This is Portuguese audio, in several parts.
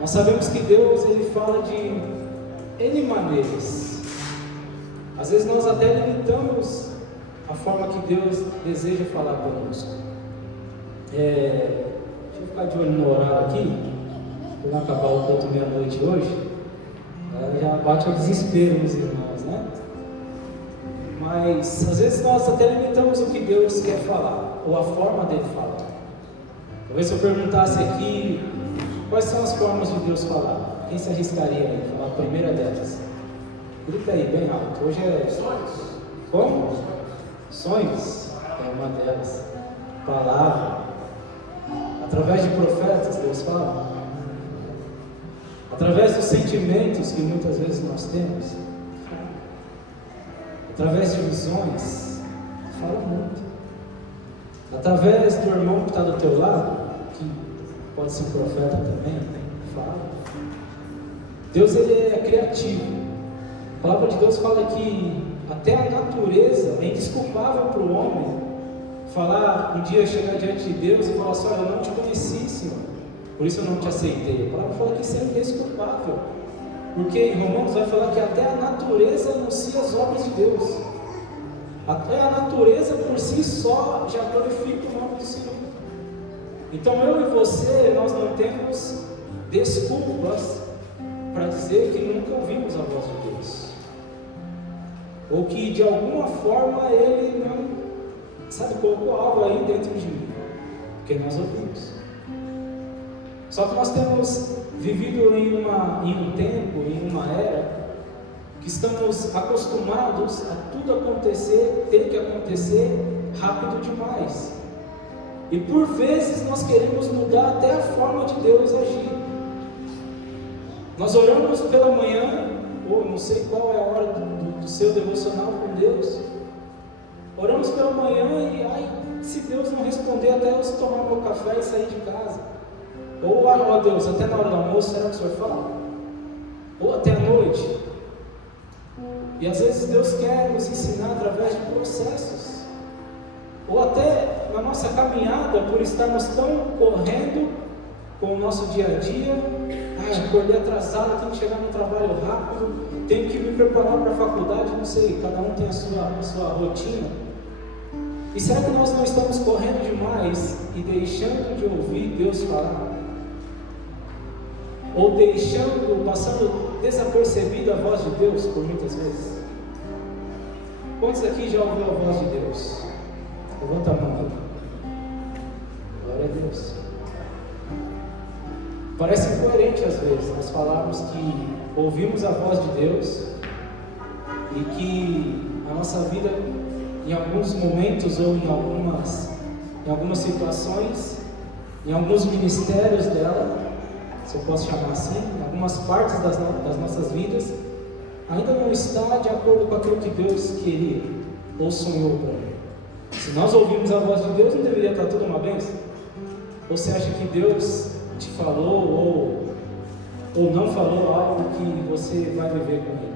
Nós sabemos que Deus, Ele fala de N maneiras. Às vezes nós até limitamos a forma que Deus deseja falar conosco. Deixa eu ficar de olho no horário aqui, para não acabar o culto meia-noite hoje. Já bate o desespero nos irmãos, né? Mas às vezes nós até limitamos o que Deus quer falar, ou a forma dele falar. Talvez se eu perguntasse aqui, quais são as formas de Deus falar? Quem se arriscaria aí? Falar a primeira delas. Grita aí, bem alto. Hoje é sonhos. Como? Sonhos. É uma delas. Palavra. Através de profetas, Deus fala. Através dos sentimentos que muitas vezes nós temos. Através de visões. Fala muito. Através do irmão que está do teu lado, que pode ser profeta também, fala. Deus, Ele é criativo. A palavra de Deus fala que até a natureza é indesculpável para o homem falar, um dia chegar diante de Deus e falar assim: olha, eu não te conheci, Senhor, por isso eu não te aceitei. A palavra fala que isso é indesculpável, porque em Romanos vai falar que até a natureza anuncia as obras de Deus. Até a natureza por si só já glorifica o nome do Senhor. Então eu e você, nós não temos desculpas para dizer que nunca ouvimos a voz de Deus, ou que de alguma forma Ele não, colocou algo aí dentro de mim, porque nós ouvimos. Só que nós temos vivido em um tempo, em uma era, que estamos acostumados a tudo acontecer, ter que acontecer rápido demais. E por vezes nós queremos mudar até a forma de Deus agir. Nós oramos pela manhã, ou não sei qual é a hora do seu devocional com Deus. Oramos pela manhã e se Deus não responder até eu tomar meu café e sair de casa. Ou, ó Deus, até na hora do almoço, será que o Senhor fala? Ou até a noite. E às vezes Deus quer nos ensinar através de processos, ou até na nossa caminhada, por estarmos tão correndo com o nosso dia a dia. Acordei atrasado, tenho que chegar no trabalho rápido, tenho que me preparar para a faculdade, não sei, cada um tem a sua rotina. E será que nós não estamos correndo demais e deixando de ouvir Deus falar? Ou passando desapercebido a voz de Deus por muitas vezes? Quantos aqui já ouviu a voz de Deus? Levanta a mão aí. Glória a Deus. Parece incoerente às vezes nós falarmos que ouvimos a voz de Deus e que a nossa vida, em alguns momentos ou em algumas situações, em alguns ministérios dela, se eu posso chamar assim, em algumas partes das nossas vidas, ainda não está de acordo com aquilo que Deus queria ou sonhou para mim. Se nós ouvimos a voz de Deus, não deveria estar tudo uma bênção? Ou você acha que Deus te falou ou não falou algo que você vai viver com Ele?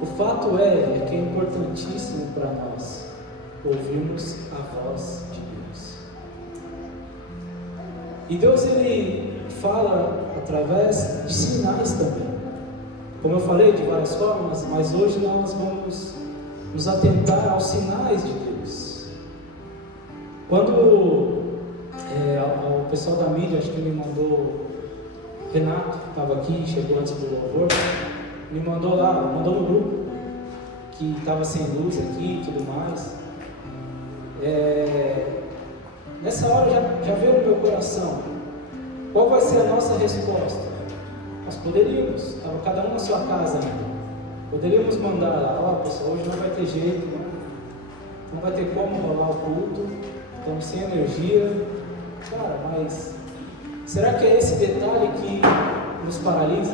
O fato é que é importantíssimo para nós ouvirmos a voz de Deus. E Deus, Ele fala através de sinais também. Como eu falei, de várias formas, mas hoje nós vamos nos atentar aos sinais de Deus. Quando o pessoal da mídia, acho que me mandou, Renato, que estava aqui, chegou antes do louvor, me mandou no grupo, que estava sem luz aqui e tudo mais. Nessa hora já veio no meu coração, qual vai ser a nossa resposta? Nós poderíamos, estava cada um na sua casa ainda, poderíamos mandar lá: pessoal, hoje não vai ter jeito, não vai ter como rolar o culto, estamos sem energia. Cara, mas será que é esse detalhe que nos paralisa?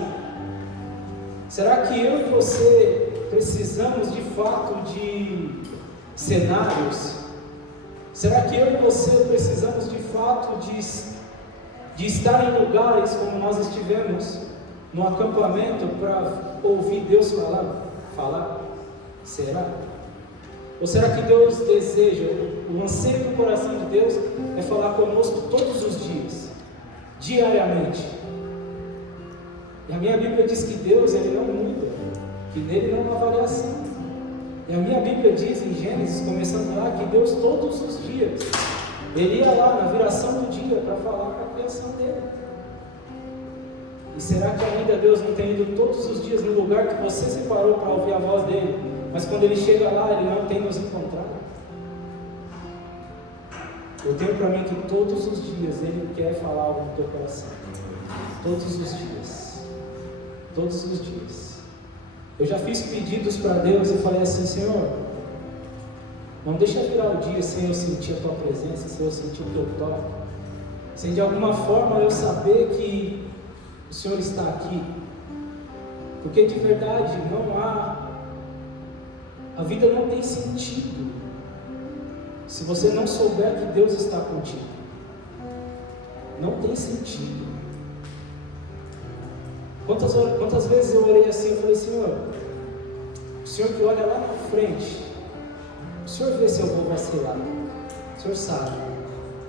Será que eu e você precisamos de fato de cenários? Será que eu e você precisamos de fato de estar em lugares como nós estivemos no acampamento para ouvir Deus falar? Será? Ou será que Deus deseja, o anseio do coração de Deus é falar conosco todos os dias, diariamente? E a minha Bíblia diz que Deus, Ele não muda, que nele não há variação. E a minha Bíblia diz em Gênesis, começando lá, que Deus todos os dias, Ele ia lá na viração do dia para falar com a criação dele. E será que ainda Deus não tem ido todos os dias no lugar que você separou para ouvir a voz dele, mas quando Ele chega lá, Ele não tem nos encontrado? Eu tenho para mim que todos os dias Ele quer falar algo no teu coração. Todos os dias. Todos os dias. Eu já fiz pedidos para Deus e falei assim: Senhor, não deixa virar o dia sem eu sentir a Tua presença, sem eu sentir o Teu toque, sem de alguma forma eu saber que o Senhor está aqui. Porque de verdade a vida não tem sentido se você não souber que Deus está contigo. Não tem sentido. Quantas vezes eu orei assim, eu falei: Senhor, o Senhor que olha lá na frente, o Senhor vê se eu vou vacilar, o Senhor sabe,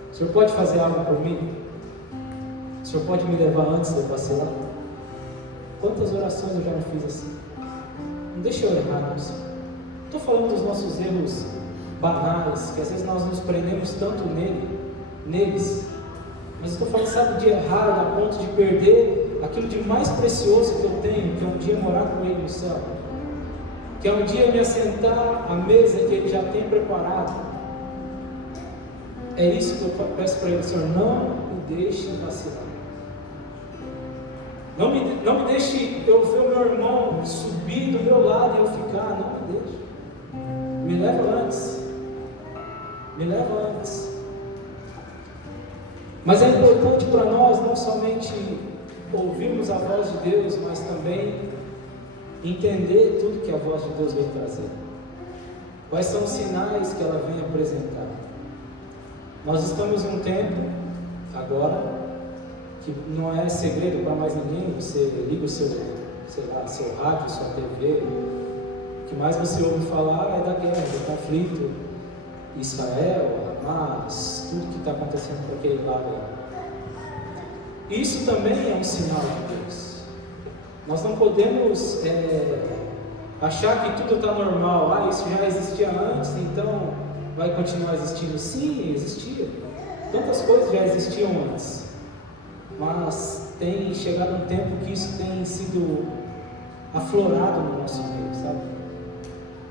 o Senhor pode fazer algo por mim, o Senhor pode me levar antes de eu vacilar. Quantas orações eu já não fiz assim? Não deixa eu errar, não, Senhor. Estou falando dos nossos erros banais, que às vezes nós nos prendemos tanto neles, mas estou falando, sabe, de errar a ponto de perder aquilo de mais precioso que eu tenho, que é um dia morar com Ele no céu, que é um dia me assentar à mesa que Ele já tem preparado. É isso que eu peço para Ele: Senhor, não me deixe vacilar, não me deixe eu ver o meu irmão subir do meu lado e eu ficar. Não me deixe, me leva antes, me leva antes. Mas é importante para nós não somente ouvirmos a voz de Deus, mas também entender tudo que a voz de Deus vem trazer. Quais são os sinais que ela vem apresentar? Nós estamos em um tempo agora que não é segredo para mais ninguém. Você liga o seu rádio, sua TV, o que mais você ouve falar é da guerra, do conflito, Israel, Hamas, tudo que está acontecendo por aquele lado. Isso também é um sinal de Deus. Nós não podemos achar que tudo está normal. Isso já existia antes, então vai continuar existindo. Sim, existia. Tantas coisas já existiam antes, mas tem chegado um tempo que isso tem sido aflorado no nosso meio, sabe?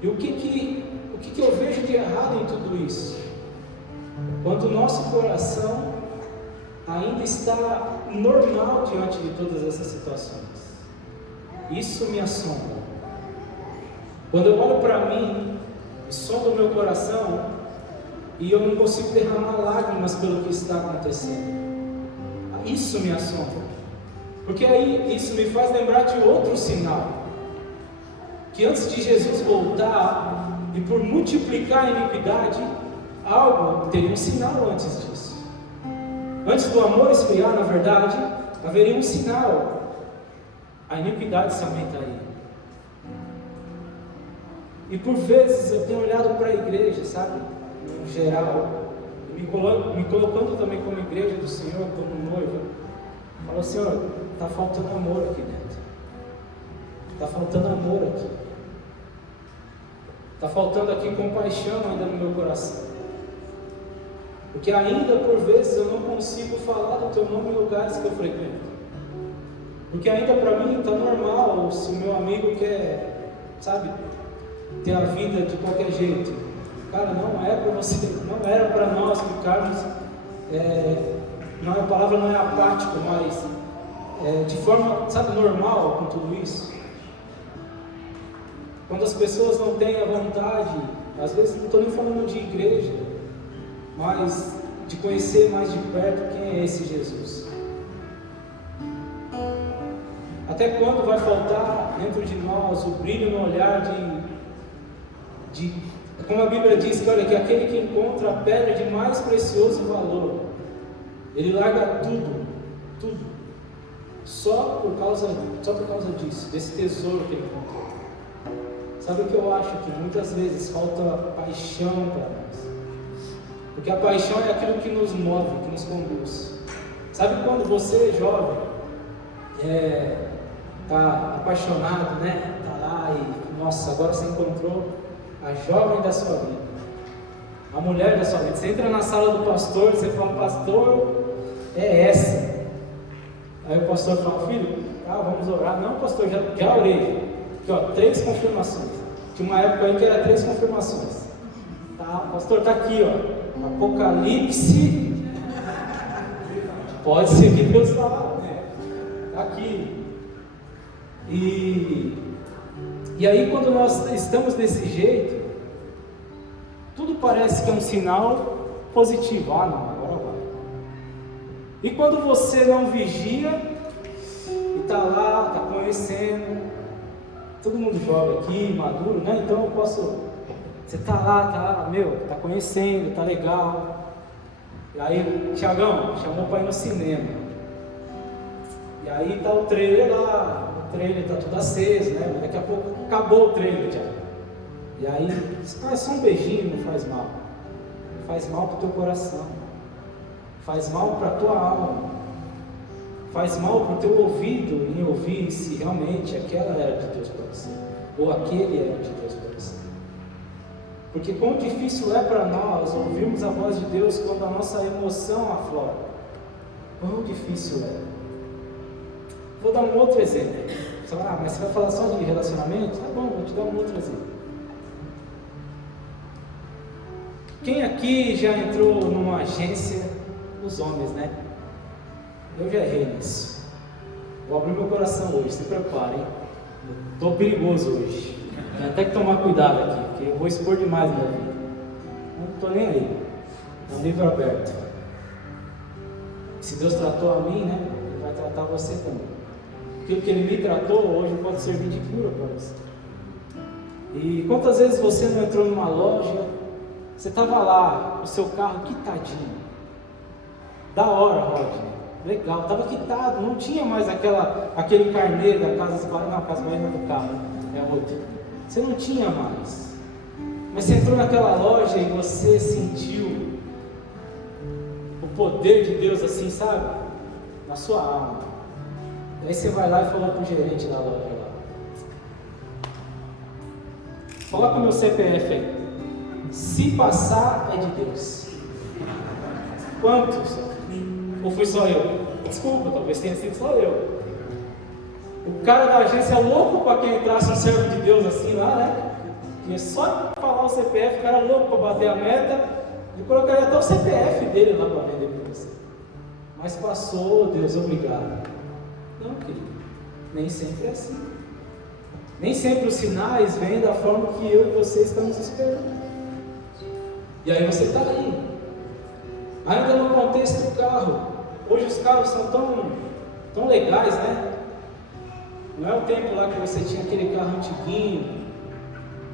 E o que eu vejo de errado em tudo isso? Quando o nosso coração ainda está normal diante de todas essas situações. Isso me assombra. Quando eu olho para mim, sonda o meu coração e eu não consigo derramar lágrimas pelo que está acontecendo. Isso me assombra. Porque aí isso me faz lembrar de outro sinal. Que antes de Jesus voltar e por multiplicar a iniquidade, teria um sinal antes disso. Antes do amor esfriar, na verdade, haveria um sinal: a iniquidade se aumentaria. E por vezes eu tenho olhado para a igreja, sabe, no geral, me colocando também como igreja do Senhor, como noiva, falo: Senhor, está faltando amor aqui dentro, está faltando amor aqui, está faltando aqui compaixão ainda no meu coração. Porque ainda por vezes eu não consigo falar do Teu nome em lugares que eu frequento. Porque ainda para mim está normal se o meu amigo quer, sabe, ter a vida de qualquer jeito. Cara, não é para você, não era para nós ficarmos, a palavra não é apático, mas de forma, sabe, normal com tudo isso. Quando as pessoas não têm a vontade, às vezes não estou nem falando de igreja, mas de conhecer mais de perto quem é esse Jesus. Até quando vai faltar dentro de nós o brilho no olhar como a Bíblia diz, que olha, que aquele que encontra a pedra de mais precioso valor, ele larga tudo, só por causa disso, desse tesouro que ele encontrou. Sabe o que eu acho? Que muitas vezes falta paixão para nós. Porque a paixão é aquilo que nos move, que nos conduz. Sabe quando você é jovem, está apaixonado, né? Está lá e, nossa, agora você encontrou a jovem da sua vida, a mulher da sua vida. Você entra na sala do pastor, você fala, pastor, é essa. Aí o pastor fala, filho, vamos orar. Não, pastor, já orei. Aqui, ó, 3 confirmações. Tinha uma época aí que era 3 confirmações. Tá, pastor, tá aqui, ó, Apocalipse. Pode ser que Deus fala, né? Tá aqui. E aí, quando nós estamos desse jeito, tudo parece que é um sinal positivo. Ah, não, agora vai. E quando você não vigia, e está lá, está conhecendo, todo mundo jovem aqui, maduro, né? Então eu posso. Você está lá, está conhecendo, está legal. E aí, Tiagão, chamou para ir no cinema. E aí está o trailer lá. O trailer está tudo aceso, né? Mas daqui a pouco acabou o trailer, Tiago. E aí, só um beijinho não faz mal. Faz mal para o teu coração. Faz mal para a tua alma. Faz mal para o teu ouvido em ouvir se realmente aquela era de Deus para você. Ou aquele era de Deus para você. Porque quão difícil é para nós ouvirmos a voz de Deus quando a nossa emoção aflora. Quão difícil é. Vou dar um outro exemplo. Você fala, mas você vai falar só de relacionamento? Tá bom, vou te dar um outro exemplo. Quem aqui já entrou numa agência? Os homens, né? Eu já errei nisso. Vou abrir meu coração hoje, se preparem. Estou perigoso hoje. Tem até que tomar cuidado aqui, porque eu vou expor demais minha vida. Não estou nem aí. É um livro aberto. Se Deus tratou a mim, né? Ele vai tratar você também. Aquilo que Ele me tratou hoje pode servir de cura para você. E quantas vezes você não entrou numa loja, você estava lá, o seu carro quitadinho. Da hora, Rodney. Legal, estava quitado, não tinha mais aquele carnê da Casas Bahia. Não, a Casa Bahia não é do carro, é outro. Você não tinha mais. Mas você entrou naquela loja e você sentiu o poder de Deus assim, sabe? Na sua alma. Daí você vai lá e fala para o gerente da loja lá. Coloca o meu CPF aí. Se passar, é de Deus. Quantos? Ou fui só eu? Desculpa, talvez tenha sido só eu. O cara da agência é louco para que entrasse um servo de Deus assim lá, né? Tinha só falar o CPF, o cara louco para bater a meta e colocaria até o CPF dele lá para vender para você. Mas passou, Deus, obrigado. Não, querido, nem sempre é assim. Nem sempre os sinais vêm da forma que eu e você estamos esperando. E aí você está aí. Ainda no contexto do carro. Hoje os carros são tão legais, né? Não é o tempo lá que você tinha aquele carro antiguinho,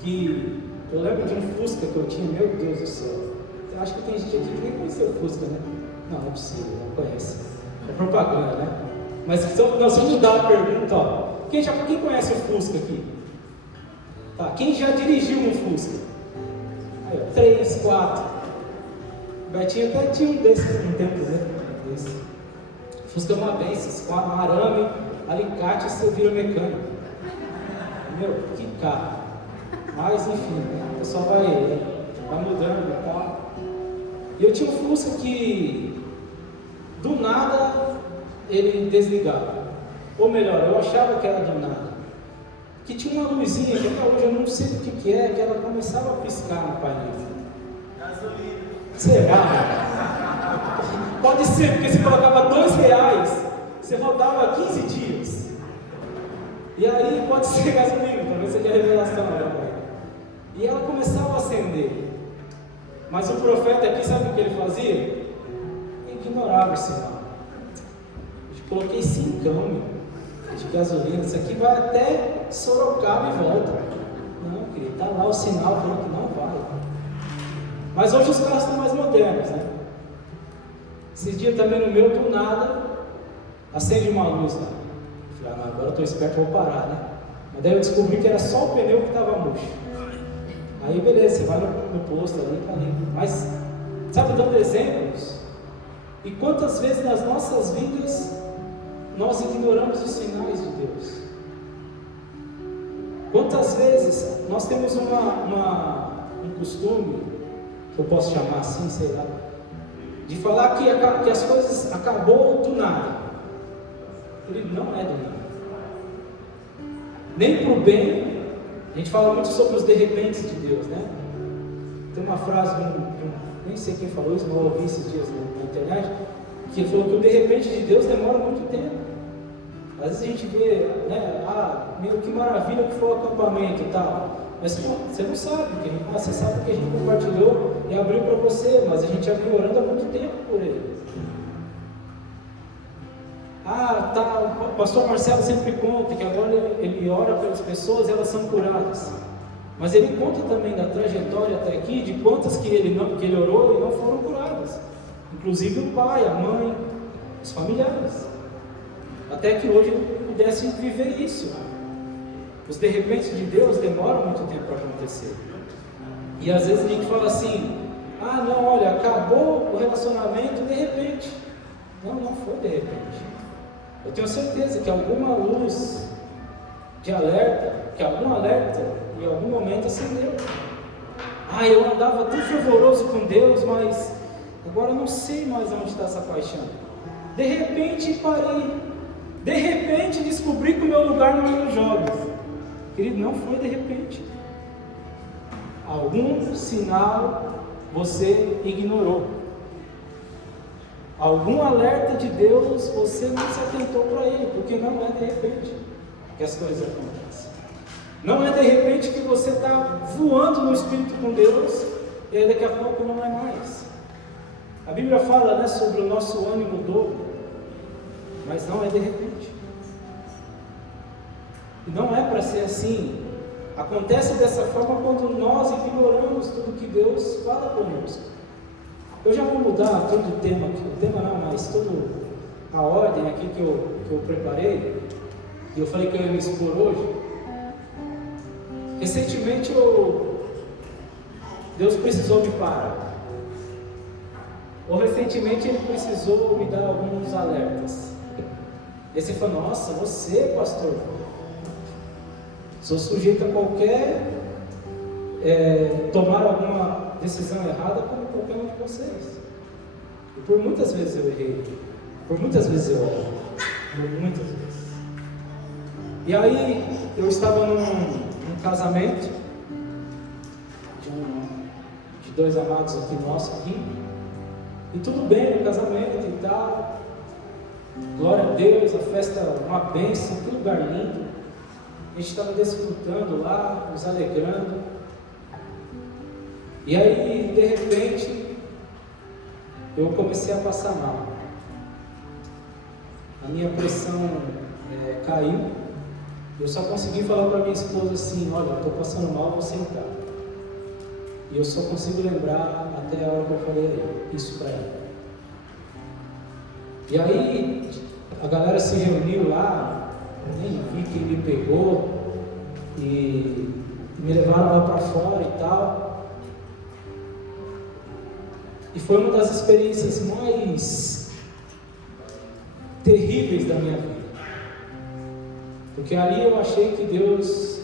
que eu lembro de um Fusca que eu tinha, meu Deus do céu. Eu acho que tem gente aqui que nem conheceu o Fusca, né? Não é possível, não conhece. É propaganda, né? Mas se eu mudar a pergunta, ó, quem conhece o Fusca aqui? Tá, quem já dirigiu um Fusca? Aí, ó, 3, 4. O Betinho até tinha um desses um tempo, né? Esse. Fusca é uma benção, com arame, alicate, você vira mecânico. Meu, que carro. Mas enfim, né? O pessoal vai mudando e tal. E eu tinha um Fusca que do nada ele desligava. Ou melhor, eu achava que era do nada. Que tinha uma luzinha que até hoje eu não sei o que é, que ela começava a piscar no painel. Gasolina. Será? Pode ser, porque se colocava R$2, você rodava 15 dias. E aí pode ser gasolina, talvez seja revelação agora. E ela começava a acender. Mas o profeta aqui, sabe o que ele fazia? Ignorava o sinal. Eu coloquei 5 de gasolina, isso aqui vai até Sorocaba e volta. Não, querido, está lá o sinal falando que não vai. Mas hoje os carros estão mais modernos, né? Esses dias também no meu, do nada, acende uma luz lá. Eu falei, agora eu estou esperto, vou parar, né? Mas daí eu descobri que era só o pneu que estava murcho. Aí beleza, você vai no posto ali, tá limpo. Mas, sabe, dando exemplos? E quantas vezes nas nossas vidas nós ignoramos os sinais de Deus? Quantas vezes nós temos um costume, que eu posso chamar assim, sei lá, de falar que as coisas acabou do nada. Ele não é do nada. Nem para o bem. A gente fala muito sobre os de repente de Deus, né? Tem uma frase nem sei quem falou isso, mas eu ouvi esses dias na internet, que ele falou que o de repente de Deus demora muito tempo. Às vezes a gente vê, né? Meu, que maravilha que foi o acampamento e tal. Mas você não sabe, você sabe que a gente compartilhou e abriu para você, mas a gente já vem orando há muito tempo por ele. O pastor Marcelo sempre conta que agora ele ora pelas pessoas e elas são curadas. Mas ele conta também da trajetória até aqui, de quantas que ele orou e não foram curadas. Inclusive o pai, a mãe, os familiares. Até que hoje ele pudesse viver isso. Os de repente de Deus demoram muito tempo para acontecer. E às vezes a gente fala assim, não, olha, acabou o relacionamento de repente. Não foi de repente. Eu tenho certeza que alguma luz de alerta, algum alerta em algum momento acendeu. Eu andava tão fervoroso com Deus, mas agora eu não sei mais onde está essa paixão. De repente parei. De repente descobri que o meu lugar não é nos jovens. Querido, não foi de repente. Algum sinal você ignorou. Algum alerta de Deus você não se atentou para ele, porque não é de repente que as coisas acontecem. Não é de repente que você está voando no Espírito com Deus e aí daqui a pouco não é mais. A Bíblia fala, né, sobre o nosso ânimo dobro, mas não é de repente. E não é para ser assim. Acontece dessa forma quando nós ignoramos tudo que Deus fala conosco. Eu já vou mudar todo o tema aqui, mas toda a ordem aqui que eu preparei, e eu falei que eu ia me expor hoje. Recentemente Deus precisou me parar. Ou recentemente Ele precisou me dar alguns alertas. E você fala, nossa, você, pastor, sou sujeito a qualquer tomar alguma decisão errada como qualquer um de vocês. E por muitas vezes eu errei. Por muitas vezes eu errei. Por muitas vezes. E aí eu estava num casamento de dois amados aqui nossos aqui. E tudo bem no casamento e tal. Glória a Deus, a festa, uma bênção, que lugar lindo. A gente estava desfrutando lá, nos alegrando. E aí, de repente, eu comecei a passar mal. A minha pressão caiu. Eu só consegui falar para minha esposa assim, olha, eu estou passando mal, vou sentar. E eu só consigo lembrar até a hora que eu falei isso para ela. E aí, a galera se reuniu lá, nem vi que me pegou e me levaram lá para fora e tal. E foi uma das experiências mais terríveis da minha vida. Porque ali eu achei que Deus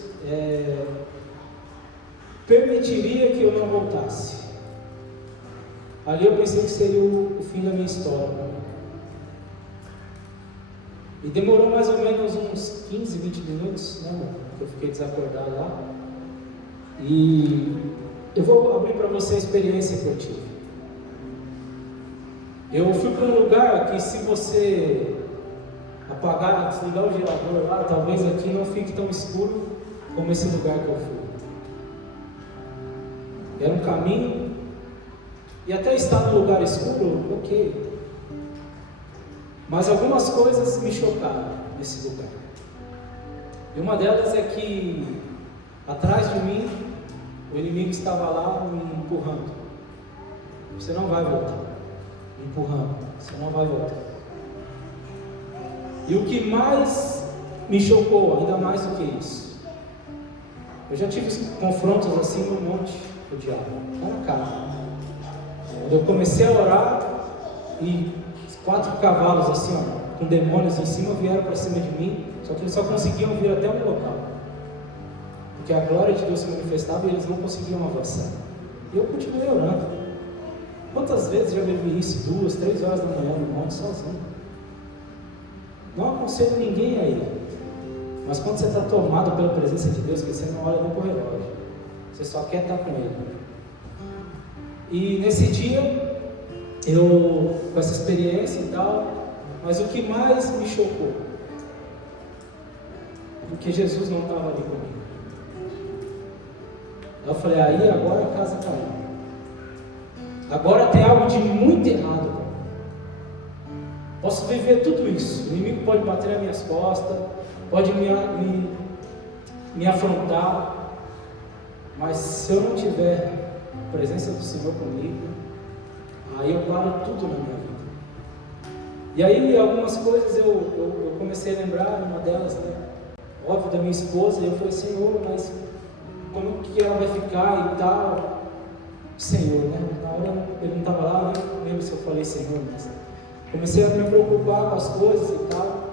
permitiria que eu não voltasse. Ali eu pensei que seria o fim da minha história. E demorou mais ou menos uns 15, 20 minutos, né, amor? Que eu fiquei desacordado lá. E eu vou abrir para você a experiência que eu tive. Eu fui para um lugar que, se você apagar, desligar o gerador lá, talvez aqui não fique tão escuro como esse lugar que eu fui. Era um caminho, e até estar no lugar escuro, ok. Mas algumas coisas me chocaram nesse lugar. E uma delas é que, atrás de mim, o inimigo estava lá me empurrando. Você não vai voltar. Empurrando, você não vai voltar. E o que mais me chocou, ainda mais do que isso, eu já tive confrontos assim no monte do diabo, lá na casa. Quando eu comecei a orar e 4 cavalos assim, ó, com demônios em cima, vieram para cima de mim, só que eles só conseguiam vir até o meu local. porque a glória de Deus se manifestava e eles não conseguiam avançar. E eu continuei orando. Quantas vezes já vivi isso? 2, 3 horas da manhã no monte sozinho. Não aconselho ninguém a ir. Mas quando você está tomado pela presença de Deus, que você não olha nem para o relógio, você só quer estar com Ele. E nesse dia, eu, com essa experiência e tal, mas o que mais me chocou, porque Jesus não estava ali comigo. Eu falei, aí agora a casa caiu. Agora tem algo de muito errado. Posso viver tudo isso. O inimigo pode bater nas minhas costas, pode me afrontar, mas se eu não tiver a presença do Senhor comigo, aí eu paro tudo na minha vida. E aí algumas coisas eu comecei a lembrar, uma delas, né? Óbvio, da minha esposa, e eu falei, Senhor, mas como que ela vai ficar e tal? Senhor, né? Na hora ele não estava lá, nem lembro se eu falei Senhor, mas comecei a me preocupar com as coisas e tal.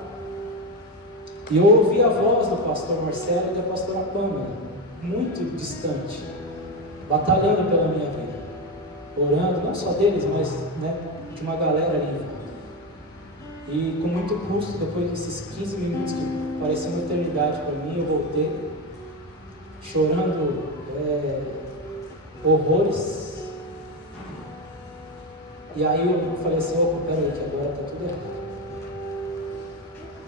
E eu ouvi a voz do pastor Marcelo e da pastora Pâmela, muito distante, batalhando pela minha vida, orando, não só deles, mas, né, de uma galera ali. E com muito custo, depois desses 15 minutos que pareciam uma eternidade para mim, eu voltei, chorando horrores. E aí eu falei assim, peraí, que agora está tudo errado.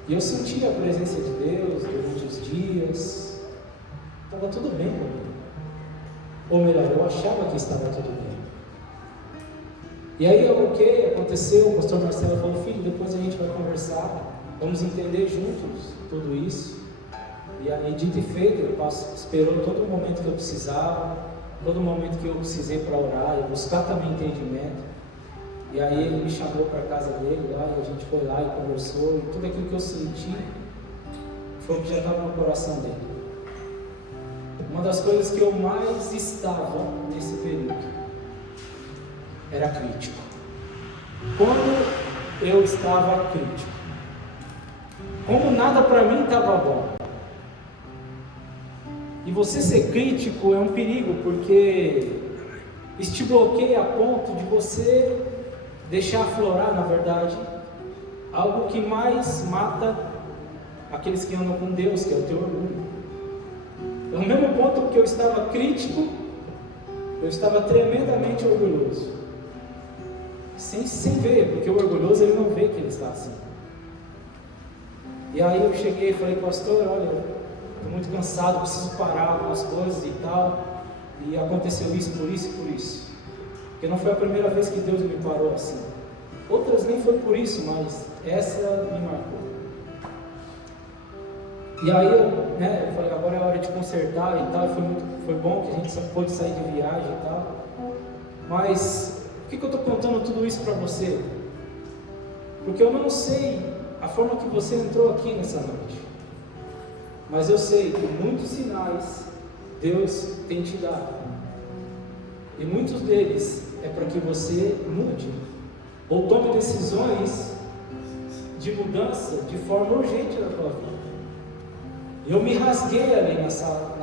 E eu senti a presença de Deus durante os dias, estava tudo bem comigo. Ou melhor, eu achava que estava tudo bem. E aí, ok, aconteceu, o pastor Marcelo falou, filho, depois a gente vai conversar, vamos entender juntos tudo isso. E aí, dito e feito, o pastor esperou todo o momento que eu precisava, todo o momento que eu precisei para orar, e buscar também entendimento. E aí ele me chamou para a casa dele lá, e a gente foi lá e conversou, e tudo aquilo que eu senti foi o que já estava no coração dele. Uma das coisas que eu mais estava nesse período era crítico. Quando eu estava crítico, como nada para mim estava bom. E você ser crítico é um perigo, porque isso te bloqueia a ponto de você deixar aflorar, na verdade, algo que mais mata aqueles que andam com Deus, que é o teu orgulho. No mesmo ponto que eu estava crítico, eu estava tremendamente orgulhoso. Sem ver, porque o orgulhoso ele não vê que ele está assim. E aí eu cheguei e falei, pastor, olha, estou muito cansado, preciso parar algumas coisas e tal. E aconteceu isso, por isso e por isso. Porque não foi a primeira vez que Deus me parou assim. Outras nem foi por isso, mas essa me marcou. E aí eu falei, agora é a hora de consertar e tal. E foi bom que a gente só pôde sair de viagem e tal. Mas por que eu estou contando tudo isso para você? Porque eu não sei a forma que você entrou aqui nessa noite. Mas eu sei que muitos sinais Deus tem te dado. E muitos deles é para que você mude. Ou tome decisões de mudança de forma urgente na tua vida. Eu me rasguei ali na sala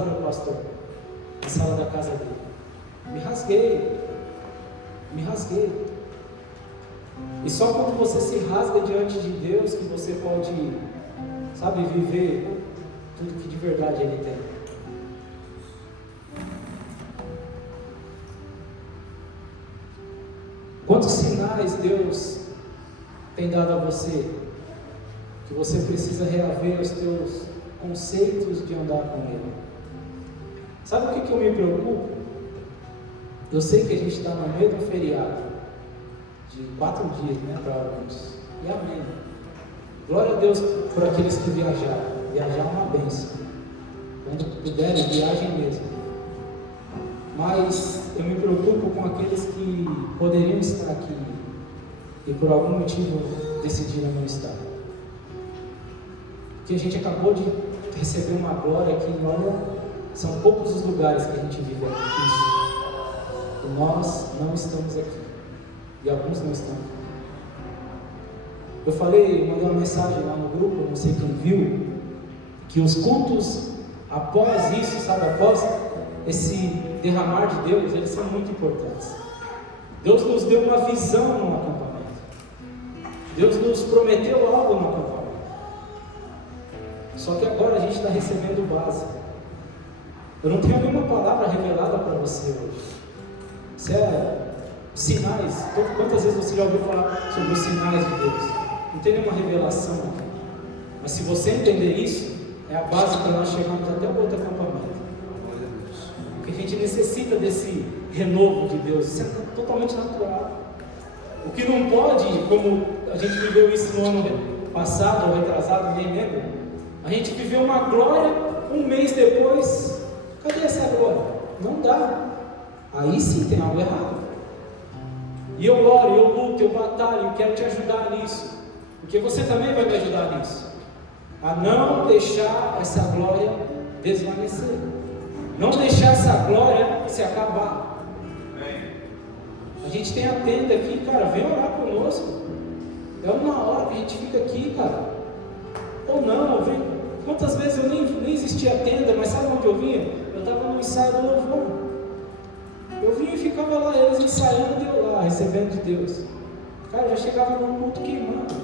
do meu pastor, na sala da casa dele. Me rasguei. E só quando você se rasga diante de Deus que você pode, viver tudo que de verdade Ele tem. Quantos sinais Deus tem dado a você, que você precisa reaver os teus conceitos de andar com Ele? Sabe o que eu me preocupo? Eu sei que a gente está no meio do feriado, de 4 dias, para alguns, e amém. Glória a Deus por aqueles que viajaram. Viajar é uma bênção. Quando puderem, viajem mesmo. Mas eu me preocupo com aqueles que poderiam estar aqui e por algum motivo decidiram não estar. Porque a gente acabou de receber uma glória que, olha, são poucos os lugares que a gente vive isso. E nós não estamos aqui. E alguns não estão. Eu mandei uma mensagem lá no grupo, não sei quem viu, que os cultos após isso, sabe, após esse derramar de Deus, eles são muito importantes. Deus nos deu uma visão no acampamento. Deus nos prometeu algo no acampamento. Só que agora a gente está recebendo o básico. Eu não tenho nenhuma palavra revelada para você hoje. Isso é sinais. Quantas vezes você já ouviu falar sobre os sinais de Deus? Não tem nenhuma revelação aqui. Mas se você entender isso, é a base para nós chegarmos até o outro acampamento. Porque a gente necessita desse renovo de Deus. Isso é totalmente natural. O que não pode, como a gente viveu isso no ano passado ou retrasado, nem lembro, a gente viveu uma glória, um mês depois, cadê essa glória? Não dá. Aí sim tem algo errado. E eu oro, eu luto, eu batalho, eu quero te ajudar nisso, porque você também vai me ajudar nisso, a não deixar essa glória desvanecer, não deixar essa glória se acabar. A gente tem a tenda aqui, cara, vem orar conosco. É uma hora que a gente fica aqui, cara. Ou não, vem. Quantas vezes eu nem existia tenda, mas sabe onde eu vinha? Eu estava no ensaio do louvor. Eu vinha e ficava lá, eles ensaiando e eu lá, recebendo de Deus. Cara, eu já chegava no culto queimando.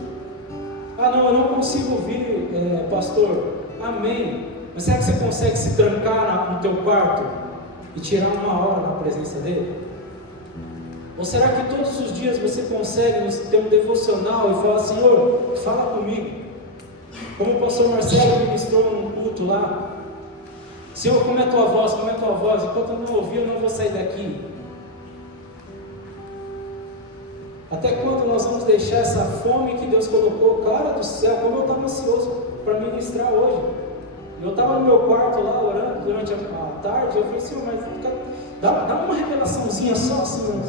Ah não, eu não consigo ouvir, pastor. Amém. Mas será que você consegue se trancar no teu quarto e tirar uma hora na presença dele? Ou será que todos os dias você consegue ter um devocional e falar, Senhor, fala comigo? Como o pastor Marcelo ministrou num culto lá. Senhor, como é a tua voz? Como é a tua voz? Enquanto eu não ouvir, eu não vou sair daqui. Até quando nós vamos deixar essa fome que Deus colocou? Cara do céu, como eu estava ansioso para ministrar hoje. Eu estava no meu quarto lá orando durante a tarde. Eu falei, Senhor, mas dá uma revelaçãozinha só assim.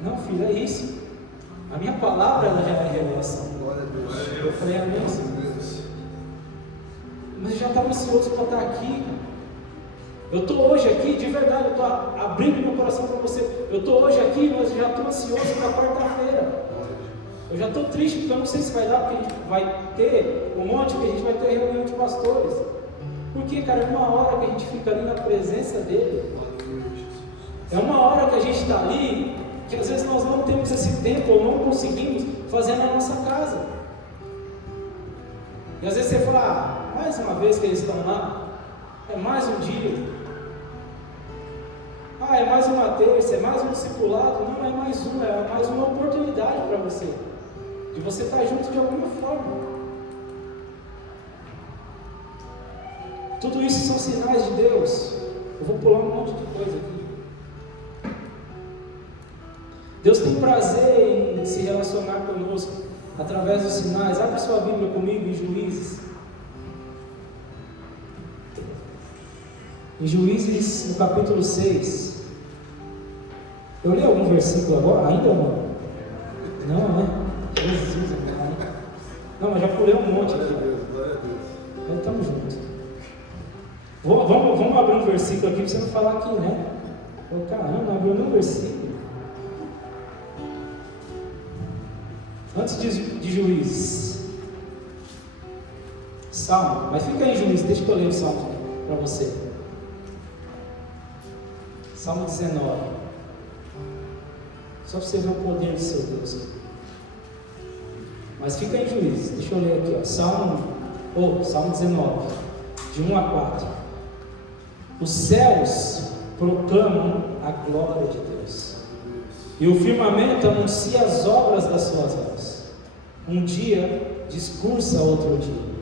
Não, filho, é isso. A minha palavra ela já é revelação. Eu falei, amém, Senhor. Mas eu já estava ansioso para estar aqui. Eu estou hoje aqui, de verdade, eu estou abrindo meu coração para você. Eu estou hoje aqui, mas já estou ansioso para quarta-feira. Eu já estou triste, porque eu não sei se vai dar, porque a gente vai ter um monte, que a gente vai ter reunião de pastores. Porque, cara, é uma hora que a gente fica ali na presença dele. É uma hora que a gente está ali, que às vezes nós não temos esse tempo, ou não conseguimos fazer na nossa casa. E às vezes você fala, mais uma vez que eles estão lá, é mais um dia. É mais uma terça, é mais um discipulado. Não é mais uma, é mais uma oportunidade para você, de você estar junto de alguma forma. Tudo isso são sinais de Deus. Eu vou pular um monte de coisa aqui. Deus tem prazer em se relacionar conosco através dos sinais. Abre sua Bíblia comigo em Juízes. Em Juízes, no capítulo 6. Eu li algum versículo agora? Ainda não? Não, né? Jesus, amém. Não, mas já pulei um monte aqui. Então, estamos juntos. Vamos abrir um versículo aqui para você não falar aqui, né? Caramba, não abriu nenhum versículo. Antes de Juízes. Salmo. Mas fica aí, Juízes, deixa que eu ler o Salmo para você. Salmo 19. Só para você ver o poder do seu Deus. Mas fica em Juízes. Deixa eu ler aqui, ó. Salmo 19, de 1 a 4. Os céus proclamam a glória de Deus, e o firmamento anuncia as obras das suas mãos. Um dia discursa a outro dia,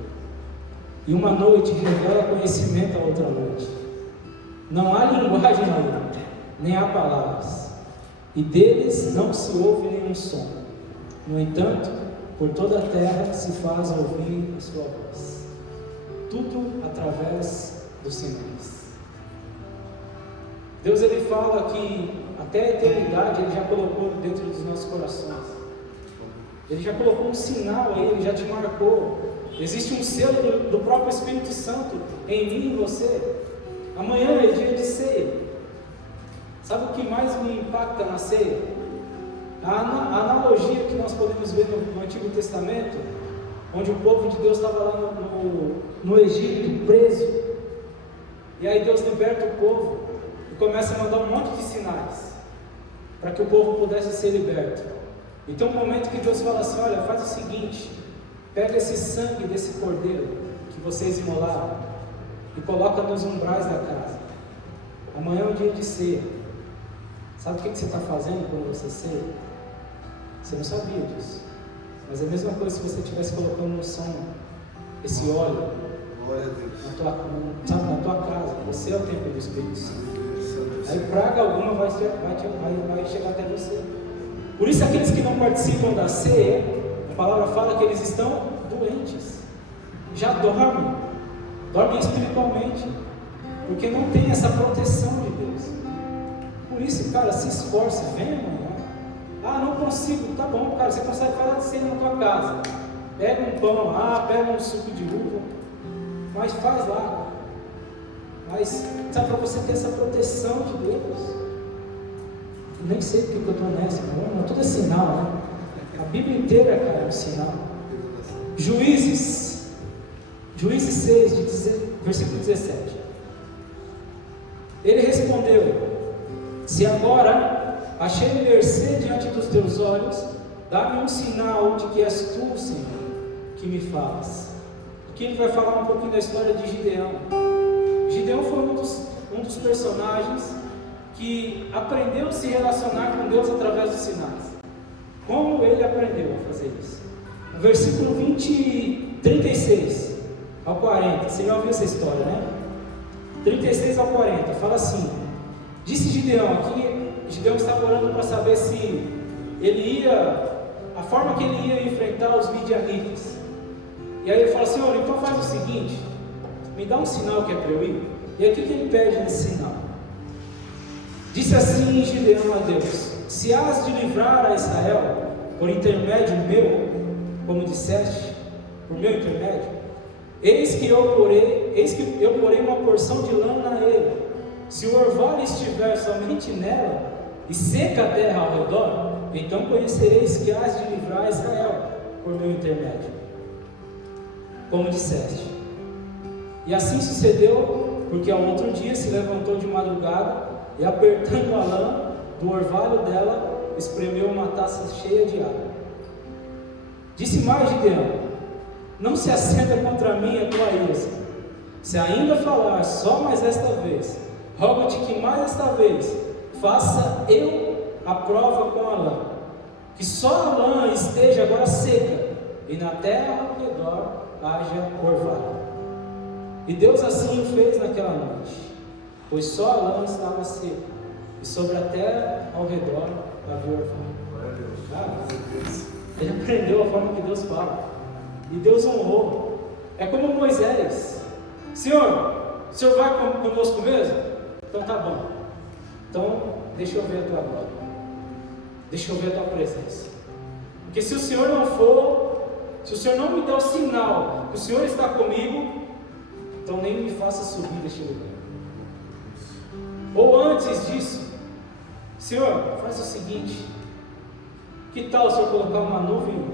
e uma noite revela conhecimento a outra noite. Não há linguagem alguma, nem há palavras, e deles não se ouve nenhum som. No entanto, por toda a terra se faz ouvir a sua voz. Tudo através dos sinais. Deus, ele fala que até a eternidade ele já colocou dentro dos nossos corações. Ele já colocou um sinal aí, ele já te marcou. Existe um selo do próprio Espírito Santo em mim e em você. Amanhã é dia de ceia. Sabe o que mais me impacta na ceia? A analogia que nós podemos ver no Antigo Testamento, onde onde o povo de Deus estava lá no Egito, preso. E aí Deus liberta o povo e começa a mandar um monte de sinais para que o povo pudesse ser liberto. E tem um momento que Deus fala assim: olha, faz o seguinte, pega esse sangue desse cordeiro que vocês imolaram e coloca nos umbrais da casa. Amanhã é um dia de ceia. Sabe o que você está fazendo quando você ceia? Você não sabia disso, mas é a mesma coisa se você estivesse colocando no som esse óleo na tua casa. Você é o templo do Espírito Santo. Aí praga alguma vai chegar até você. Por isso aqueles que não participam da ceia, a palavra fala que eles estão doentes, já dormem espiritualmente, porque não tem essa proteção de Deus. Por isso, cara, se esforce, vem amanhã. Ah, não consigo, tá bom, cara, você consegue fazer ceia na tua casa. Pega um pão lá, pega um suco de uva, mas faz lá. Mas sabe, para você ter essa proteção de Deus. Eu nem sei porque eu estou nessa, não, tudo é sinal, né? A Bíblia inteira, cara, é um sinal. Juízes 6, versículo 17. Ele respondeu: se agora achei mercê diante dos teus olhos, dá-me um sinal de que és tu, Senhor, que me falas. Aqui ele vai falar um pouquinho da história de Gideão. Gideão foi um dos personagens que aprendeu a se relacionar com Deus através dos sinais. Como ele aprendeu a fazer isso? No versículo 36 ao 40, você já ouviu essa história, né? 36 ao 40, fala assim: disse Gideão, aqui Gideão estava orando para saber se ele ia, a forma que ele ia enfrentar os midianitas. E aí ele fala: Senhor, então faz o seguinte, me dá um sinal que é para eu ir. E aqui que ele pede nesse sinal. Disse assim Gideão a Deus: se hás de livrar a Israel por intermédio meu, como disseste, por meu intermédio, eis que eu porei uma porção de lã na ele. Se o orvalho estiver somente nela, e seca a terra ao redor, então conhecereis que hás de livrar Israel por meu intermédio, como disseste. E assim sucedeu, porque ao outro dia se levantou de madrugada, e apertando a lã do orvalho dela, espremeu uma taça cheia de água. Disse mais Gideão: não se acenda contra mim a tua ira. Se ainda falar só mais esta vez, rogo-te que mais esta vez faça eu a prova com a lã, que só a lã esteja agora seca, e na terra ao redor haja orvalho. E Deus assim o fez naquela noite, pois só a lã estava seca, e sobre a terra ao redor havia orvalho. Ele aprendeu a forma que Deus fala, e Deus honrou. É como Moisés: Senhor, o Senhor vai conosco mesmo? Então tá bom, então deixa eu ver a tua glória, deixa eu ver a tua presença, porque se o Senhor não for, se o Senhor não me der o sinal que o Senhor está comigo, então nem me faça subir deste lugar. Ou antes disso: Senhor, faz o seguinte, que tal o Senhor colocar uma nuvem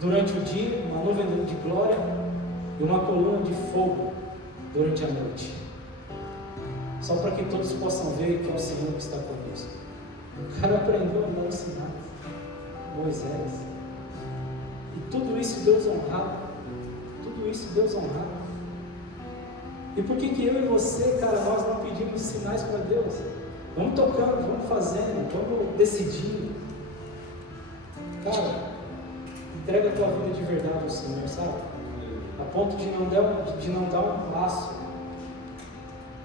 durante o dia, uma nuvem de glória, e uma coluna de fogo durante a noite, só para que todos possam ver que é o Senhor que está conosco. O cara aprendeu a andar nos sinais, Moisés, e tudo isso Deus honrava, tudo isso Deus honrava. E por que eu e você, cara, nós não pedimos sinais para Deus? Vamos tocando, vamos fazendo, vamos decidindo. Cara, entrega a tua vida de verdade ao Senhor, sabe? A ponto de não dar um passo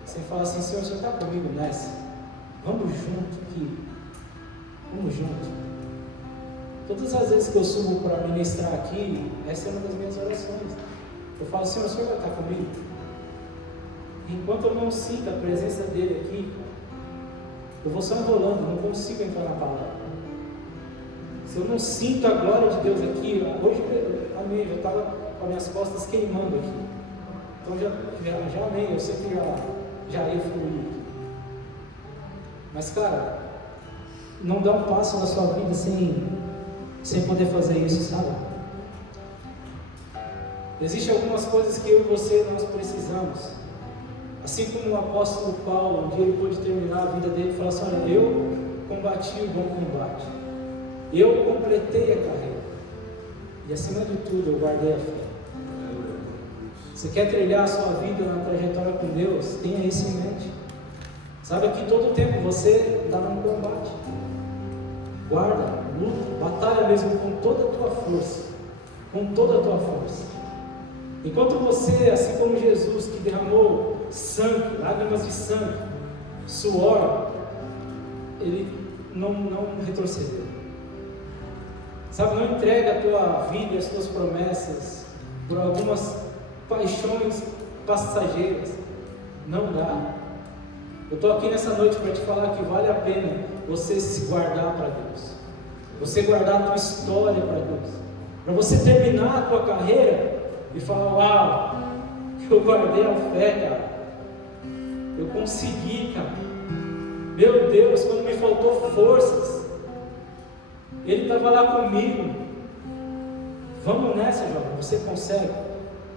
sem falar assim: Senhor, o Senhor está comigo nessa? Vamos junto aqui, vamos junto. Todas as vezes que eu subo para ministrar aqui, essa é uma das minhas orações. Eu falo: Senhor, o Senhor vai estar comigo? Enquanto eu não sinto a presença dele aqui, eu vou só enrolando, não consigo entrar na palavra. Se eu não sinto a glória de Deus aqui, hoje, amém, já estava com as minhas costas queimando aqui. Então já amém, eu sei que já ia fluir. Mas cara, não dá um passo na sua vida sem poder fazer isso, sabe? Existem algumas coisas que eu e você nós precisamos. Assim como o apóstolo Paulo, um dia ele pôde terminar a vida dele e falar assim: olha, eu combati o bom combate, eu completei a carreira, e acima de tudo eu guardei a fé. Você quer trilhar a sua vida na trajetória com Deus? Tenha isso em mente. Saiba que todo tempo você está num combate. Guarda, luta, batalha mesmo com toda a tua força. Com toda a tua força. Enquanto você, assim como Jesus, que derramou sangue, lágrimas de sangue, suor, ele não retrocedeu. Sabe, não entrega a tua vida e as tuas promessas por algumas paixões passageiras. Não dá. Eu estou aqui nessa noite para te falar que vale a pena você se guardar para Deus, você guardar a tua história para Deus, para você terminar a tua carreira e falar: uau, eu guardei a fé, cara, eu consegui, cara, meu Deus, quando me faltou forças, Ele estava lá comigo. Vamos nessa, jovem, você consegue.